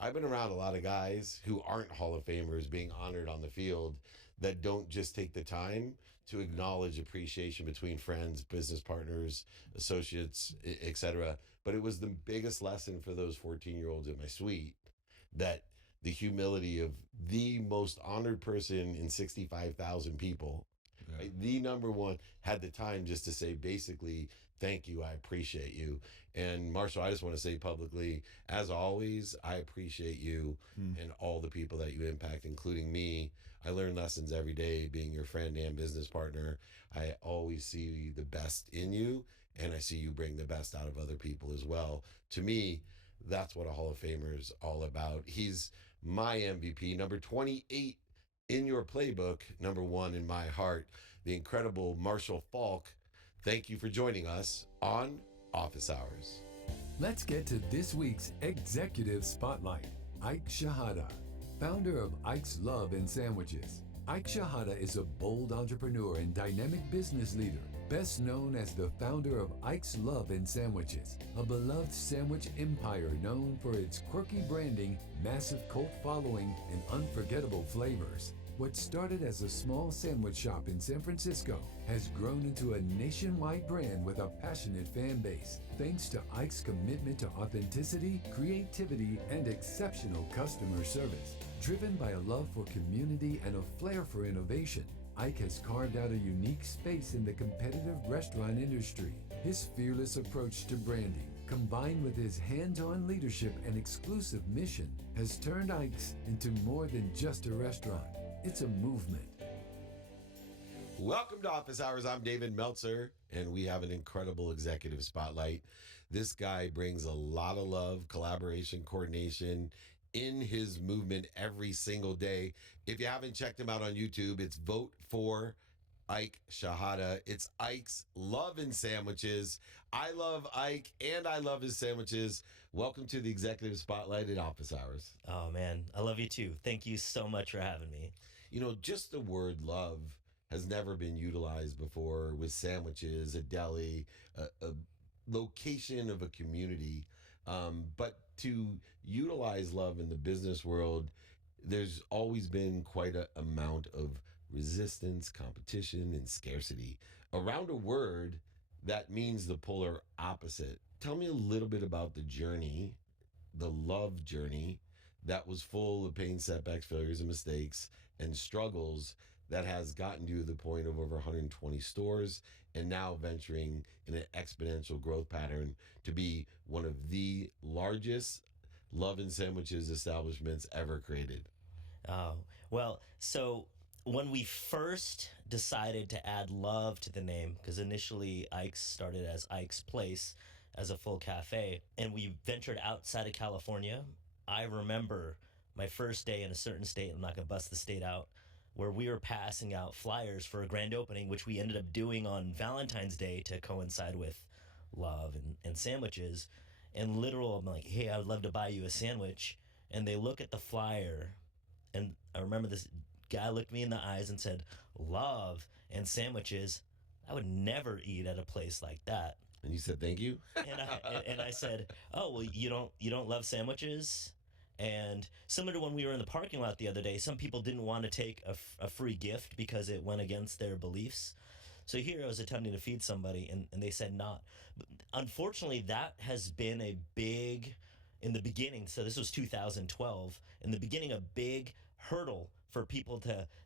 I've been around a lot of guys who aren't Hall of Famers being honored on the field that don't just take the time to acknowledge appreciation between friends, business partners, associates, etc. But it was the biggest lesson for those 14-year-olds in my suite, that the humility of the most honored person in 65,000 people, right, the number one, had the time just to say basically, thank you, I appreciate you. And Marshall, I just want to say publicly, as always, I appreciate you and all the people that you impact, including me. I learn lessons every day being your friend and business partner. I always see the best in you, and I see you bring the best out of other people as well. To me, that's what a Hall of Famer is all about. He's my MVP, number 28 in your playbook, number 1 in my heart, the incredible Marshall Faulk. Thank you for joining us on Office Hours. Let's get to this week's Executive Spotlight. Ike Shehadeh, founder of Ike's Love and Sandwiches. Ike Shehadeh is a bold entrepreneur and dynamic business leader, best known as the founder of Ike's Love and Sandwiches, a beloved sandwich empire known for its quirky branding, massive cult following, and unforgettable flavors. What started as a small sandwich shop in San Francisco has grown into a nationwide brand with a passionate fan base, thanks to Ike's commitment to authenticity, creativity, and exceptional customer service. Driven by a love for community and a flair for innovation, Ike has carved out a unique space in the competitive restaurant industry. His fearless approach to branding, combined with his hands-on leadership and exclusive mission, has turned Ike's into more than just a restaurant. It's a movement. Welcome to Office Hours. I'm David Meltzer, and we have an incredible executive spotlight. This guy brings a lot of love, collaboration, coordination in his movement every single day. If you haven't checked him out on YouTube, it's Vote for Ike Shehadeh. It's Ike's Love and Sandwiches. I love Ike, and I love his sandwiches. Welcome to the Executive Spotlight at Office Hours. Oh, man. I love you, too. Thank you so much for having me. You know, just the word love has never been utilized before with sandwiches, a deli, a location of a community. But to utilize love in the business world, there's always been quite an amount of resistance, competition, and scarcity around a word that means the polar opposite. Tell me a little bit about the journey, the love journey, that was full of pain, setbacks, failures, and mistakes and struggles that has gotten you to the point of over 120 stores and now venturing in an exponential growth pattern to be one of the largest love and sandwiches establishments ever created. Oh, well, so when we first decided to add love to the name, because initially Ike's started as Ike's Place as a full cafe, and we ventured outside of California, I remember my first day in a certain state, I'm not going to bust the state out, where we were passing out flyers for a grand opening, which we ended up doing on Valentine's Day to coincide with love and sandwiches. And I'm like, hey, I would love to buy you a sandwich. And they look at the flyer, and I remember this guy looked me in the eyes and said, love and sandwiches, I would never eat at a place like that. And you said, thank you? And I said, oh, well, you don't love sandwiches? And similar to when we were in the parking lot the other day, some people didn't want to take a free gift because it went against their beliefs. So here I was attempting to feed somebody, and they said not. But unfortunately, that has been a big, in the beginning, so this was 2012, in the beginning, a big hurdle for people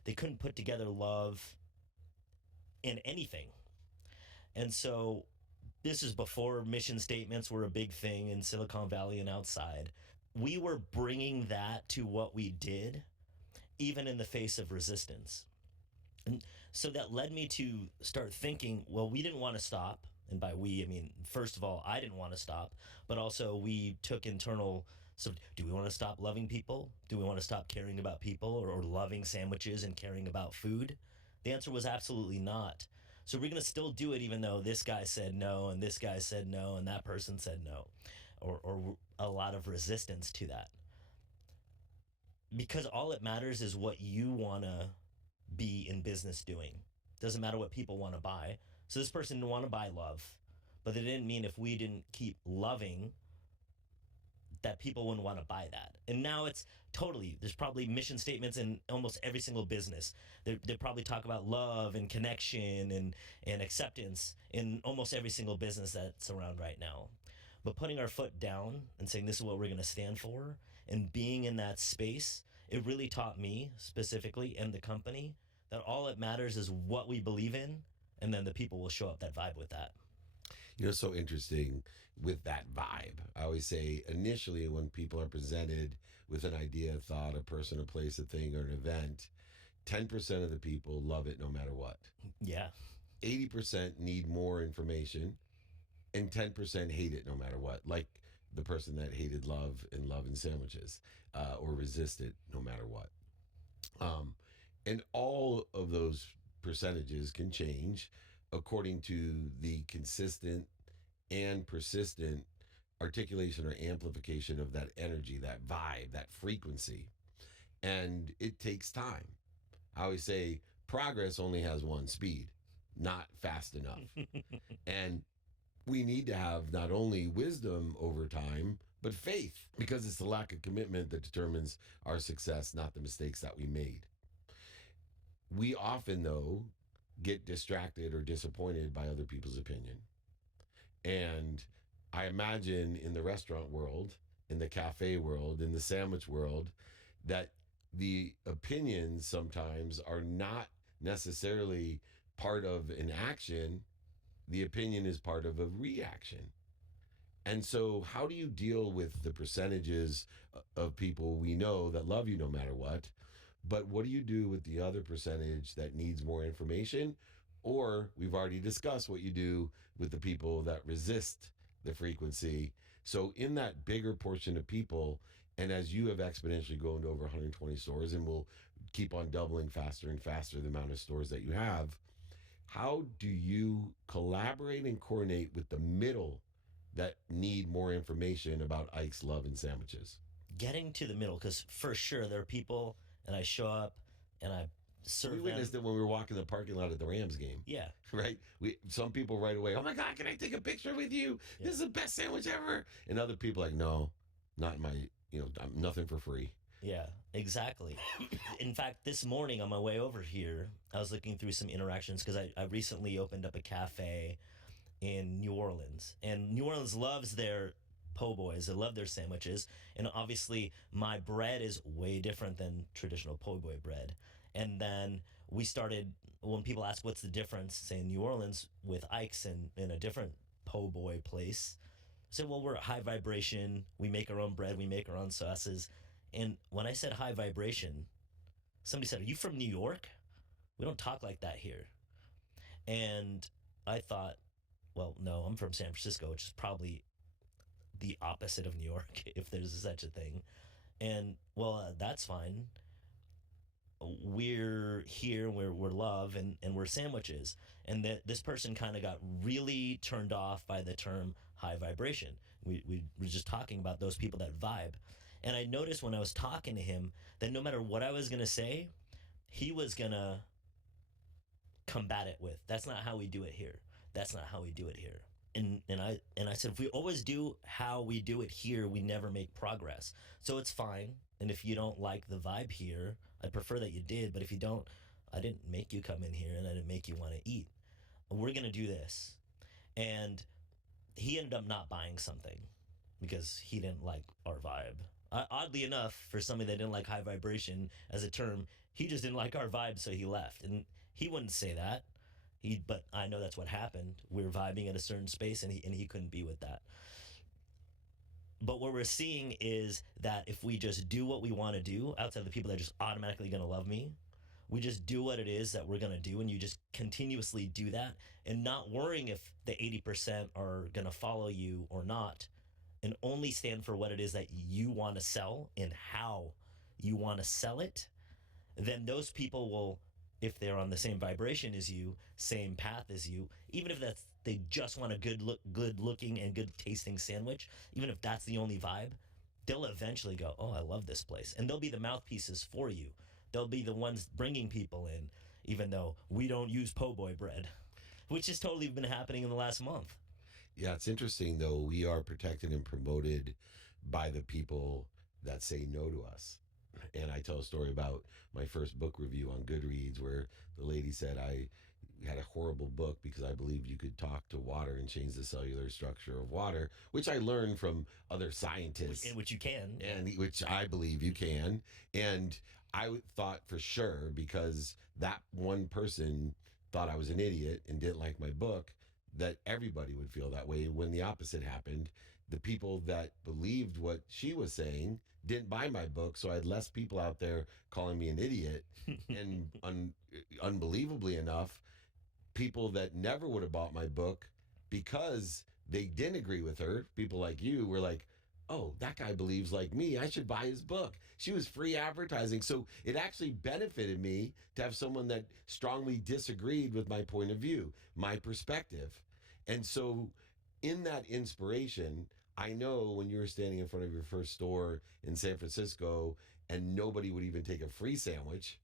they couldn't put together love in anything. And so this is before mission statements were a big thing in Silicon Valley and outside. We were bringing that to what we did, even in the face of resistance. And so that led me to start thinking, well, we didn't want to stop. And by we, I mean, first of all, I didn't want to stop, but also we took internal, so do we want to stop loving people? Do we want to stop caring about people or loving sandwiches and caring about food? The answer was absolutely not. So we're going to still do it even though this guy said no, and this guy said no, and that person said no, or a lot of resistance to that. Because all it matters is what you want to be in business doing. Doesn't matter what people want to buy. So this person didn't want to buy love, but it didn't mean if we didn't keep loving that people wouldn't want to buy that. And now it's totally, there's probably mission statements in almost every single business. They probably talk about love and connection and acceptance in almost every single business that's around right now. But putting our foot down and saying this is what we're going to stand for and being in that space, it really taught me specifically and the company that all it matters is what we believe in, and then the people will show up that vibe with that. You know, it's so interesting with that vibe. I always say initially when people are presented with an idea, a thought, a person, a place, a thing, or an event, 10% of the people love it no matter what. Yeah. 80% need more information, and 10% hate it no matter what. Like the person that hated love and sandwiches, or resist it no matter what. And all of those percentages can change according to the consistent and persistent articulation or amplification of that energy, that vibe, that frequency. And it takes time. I always say progress only has one speed, not fast enough. And we need to have not only wisdom over time, but faith, because it's the lack of commitment that determines our success, not the mistakes that we made. We often, though, get distracted or disappointed by other people's opinion. And I imagine in the restaurant world, in the cafe world, in the sandwich world, that the opinions sometimes are not necessarily part of an action. The opinion is part of a reaction. And so how do you deal with the percentages of people we know that love you no matter what? But what do you do with the other percentage that needs more information? Or we've already discussed what you do with the people that resist the frequency. So in that bigger portion of people, and as you have exponentially grown to over 120 stores and will keep on doubling faster and faster the amount of stores that you have, how do you collaborate and coordinate with the middle that need more information about Ike's love and sandwiches? Getting to the middle, because for sure there are people, and I show up and I serve We them. witnessed it when we were walking the parking lot at the Rams game. Yeah. Right? Some people right away, oh my God, can I take a picture with you? Yeah. This is the best sandwich ever. And other people like, no, not my, nothing for free. Yeah, exactly. In fact, this morning on my way over here, I was looking through some interactions because I recently opened up a cafe in New Orleans. And New Orleans loves their po' boys. They love their sandwiches. And obviously, my bread is way different than traditional po' boy bread. And then we started, when people ask what's the difference, say in New Orleans with Ike's and in a different po' boy place, I said, well, we're high vibration. We make our own bread. We make our own sauces. And when I said high vibration, somebody said, are you from New York? We don't talk like that here. And I thought, well, no, I'm from San Francisco, which is probably the opposite of New York, if there's such a thing. And, well, that's fine. We're here, we're love, and we're sandwiches. And this person kind of got really turned off by the term high vibration. We were just talking about those people that vibe. And I noticed when I was talking to him that no matter what I was going to say, he was going to combat it with, that's not how we do it here. That's not how we do it here. And I said, if we always do how we do it here, we never make progress. So it's fine. And if you don't like the vibe here, I'd prefer that you did. But if you don't, I didn't make you come in here and I didn't make you want to eat. We're going to do this. And he ended up not buying something because he didn't like our vibe. Oddly enough, for somebody that didn't like high vibration as a term, he just didn't like our vibe, so he left. And he wouldn't say that. But I know that's what happened. We were vibing at a certain space, and he couldn't be with that. But what we're seeing is that if we just do what we want to do, outside of the people that are just automatically going to love me, we just do what it is that we're going to do, and you just continuously do that, and not worrying if the 80% are going to follow you or not, and only stand for what it is that you want to sell and how you want to sell it, then those people will, if they're on the same vibration as you, same path as you, even if they just want a good looking and good tasting sandwich, even if that's the only vibe, they'll eventually go, oh, I love this place. And they'll be the mouthpieces for you. They'll be the ones bringing people in, even though we don't use po' boy bread, which has totally been happening in the last month. Yeah, it's interesting, though. We are protected and promoted by the people that say no to us. And I tell a story about my first book review on Goodreads where the lady said I had a horrible book because I believed you could talk to water and change the cellular structure of water, which I learned from other scientists. In which you can. And which I believe you can. And I thought for sure, because that one person thought I was an idiot and didn't like my book, that everybody would feel that way when the opposite happened. The people that believed what she was saying didn't buy my book, so I had less people out there calling me an idiot. And unbelievably enough, people that never would have bought my book because they didn't agree with her, people like you, were like, oh, that guy believes like me, I should buy his book. She was free advertising. So it actually benefited me to have someone that strongly disagreed with my point of view, my perspective. And so in that inspiration, I know when you were standing in front of your first store in San Francisco and nobody would even take a free sandwich,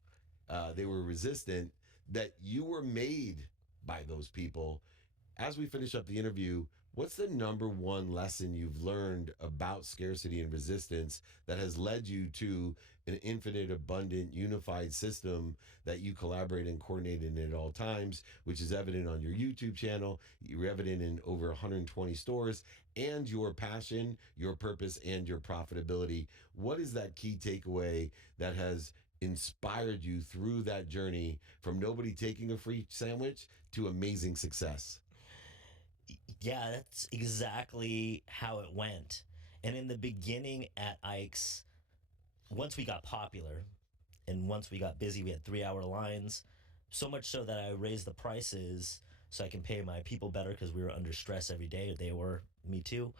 they were resistant, that you were made by those people. As we finish up the interview, What's the number one lesson you've learned about scarcity and resistance that has led you to an infinite, abundant, unified system that you collaborate and coordinate in at all times, which is evident on your YouTube channel, you're evident in over 120 stores, and your passion, your purpose, and your profitability? What is that key takeaway that has inspired you through that journey from nobody taking a free sandwich to amazing success? Yeah, that's exactly how it went. And in the beginning at Ike's, once we got popular and once we got busy, we had 3-hour lines, so much so that I raised the prices so I can pay my people better because we were under stress every day. They were, me too.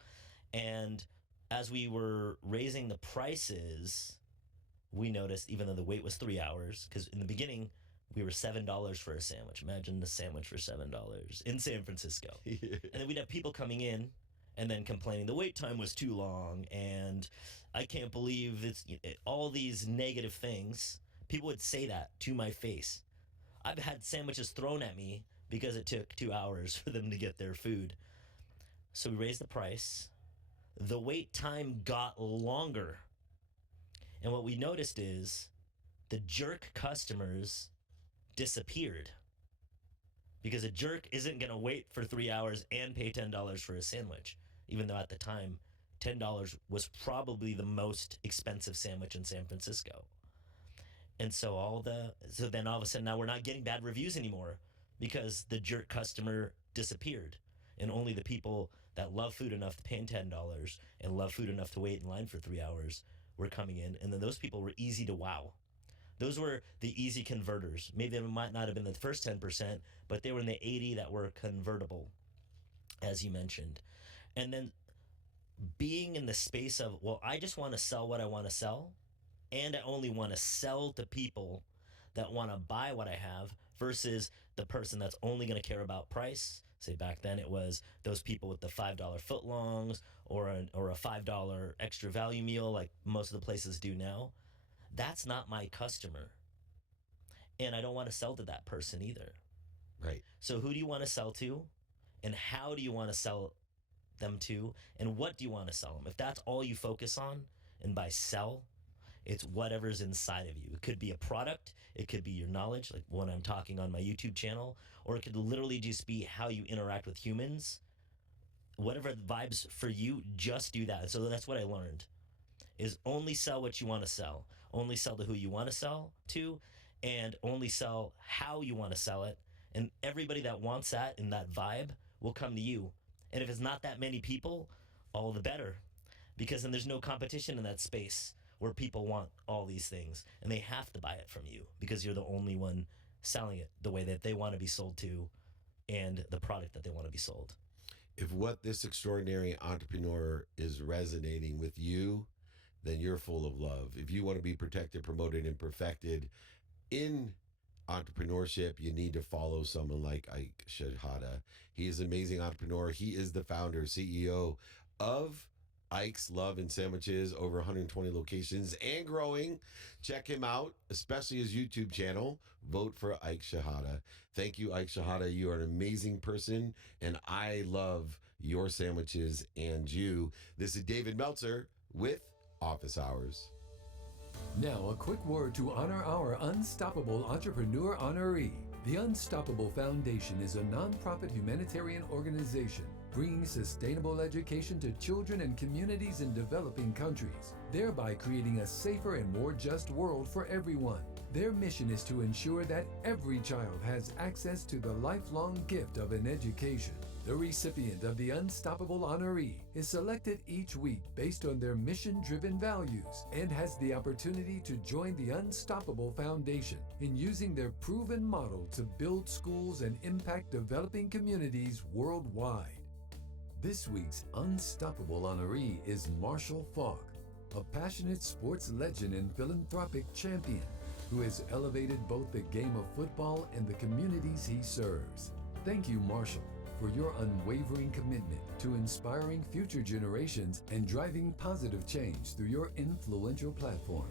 And as we were raising the prices, we noticed, even though the wait was 3 hours, because in the beginning, we were $7 for a sandwich. Imagine the sandwich for $7 in San Francisco. Yeah. And then we'd have people coming in and then complaining the wait time was too long, and I can't believe it's all these negative things. People would say that to my face. I've had sandwiches thrown at me because it took 2 hours for them to get their food. So we raised the price. The wait time got longer. And what we noticed is the jerk customers disappeared, because a jerk isn't going to wait for 3 hours and pay $10 for a sandwich, even though at the time $10 was probably the most expensive sandwich in San Francisco. And so then all of a sudden now we're not getting bad reviews anymore because the jerk customer disappeared, and only the people that love food enough to pay $10 and love food enough to wait in line for 3 hours were coming in. And then those people were easy to wow. Those were the easy converters. Maybe they might not have been the first 10%, but they were in the 80 that were convertible, as you mentioned. And then being in the space of, well, I just want to sell what I want to sell, and I only want to sell to people that want to buy what I have, versus the person that's only going to care about price. Say back then it was those people with the $5 footlongs or a $5 extra value meal like most of the places do now. That's not my customer. And I don't want to sell to that person either. Right. So who do you want to sell to? And how do you want to sell them to? And what do you want to sell them? If that's all you focus on, and by sell, it's whatever's inside of you. It could be a product. It could be your knowledge, like when I'm talking on my YouTube channel, or it could literally just be how you interact with humans. Whatever vibes for you, just do that. So that's what I learned, is only sell what you want to sell. Only sell to who you want to sell to, and only sell how you want to sell it. And everybody that wants that and that vibe will come to you. And if it's not that many people, all the better, because then there's no competition in that space where people want all these things and they have to buy it from you because you're the only one selling it the way that they want to be sold to and the product that they want to be sold. If what this extraordinary entrepreneur is resonating with you, then you're full of love. If you want to be protected, promoted, and perfected in entrepreneurship, you need to follow someone like Ike Shehadeh. He is an amazing entrepreneur. He is the founder, CEO of Ike's Love and Sandwiches, over 120 locations and growing. Check him out, especially his YouTube channel. Vote for Ike Shehadeh. Thank you, Ike Shehadeh. You are an amazing person, and I love your sandwiches and you. This is David Meltzer with Office Hours. Now, a quick word to honor our Unstoppable Entrepreneur honoree. The Unstoppable Foundation is a nonprofit humanitarian organization bringing sustainable education to children and communities in developing countries, thereby creating a safer and more just world for everyone. Their mission is to ensure that every child has access to the lifelong gift of an education. The recipient of the Unstoppable honoree is selected each week based on their mission-driven values and has the opportunity to join the Unstoppable Foundation in using their proven model to build schools and impact developing communities worldwide. This week's Unstoppable honoree is Marshall Faulk, a passionate sports legend and philanthropic champion who has elevated both the game of football and the communities he serves. Thank you, Marshall, for your unwavering commitment to inspiring future generations and driving positive change through your influential platform.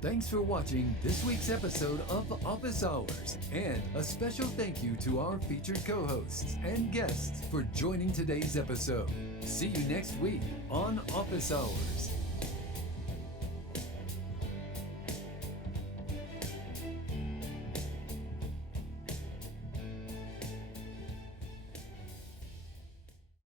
Thanks for watching this week's episode of Office Hours, and a special thank you to our featured co-hosts and guests for joining today's episode. See you next week on Office Hours.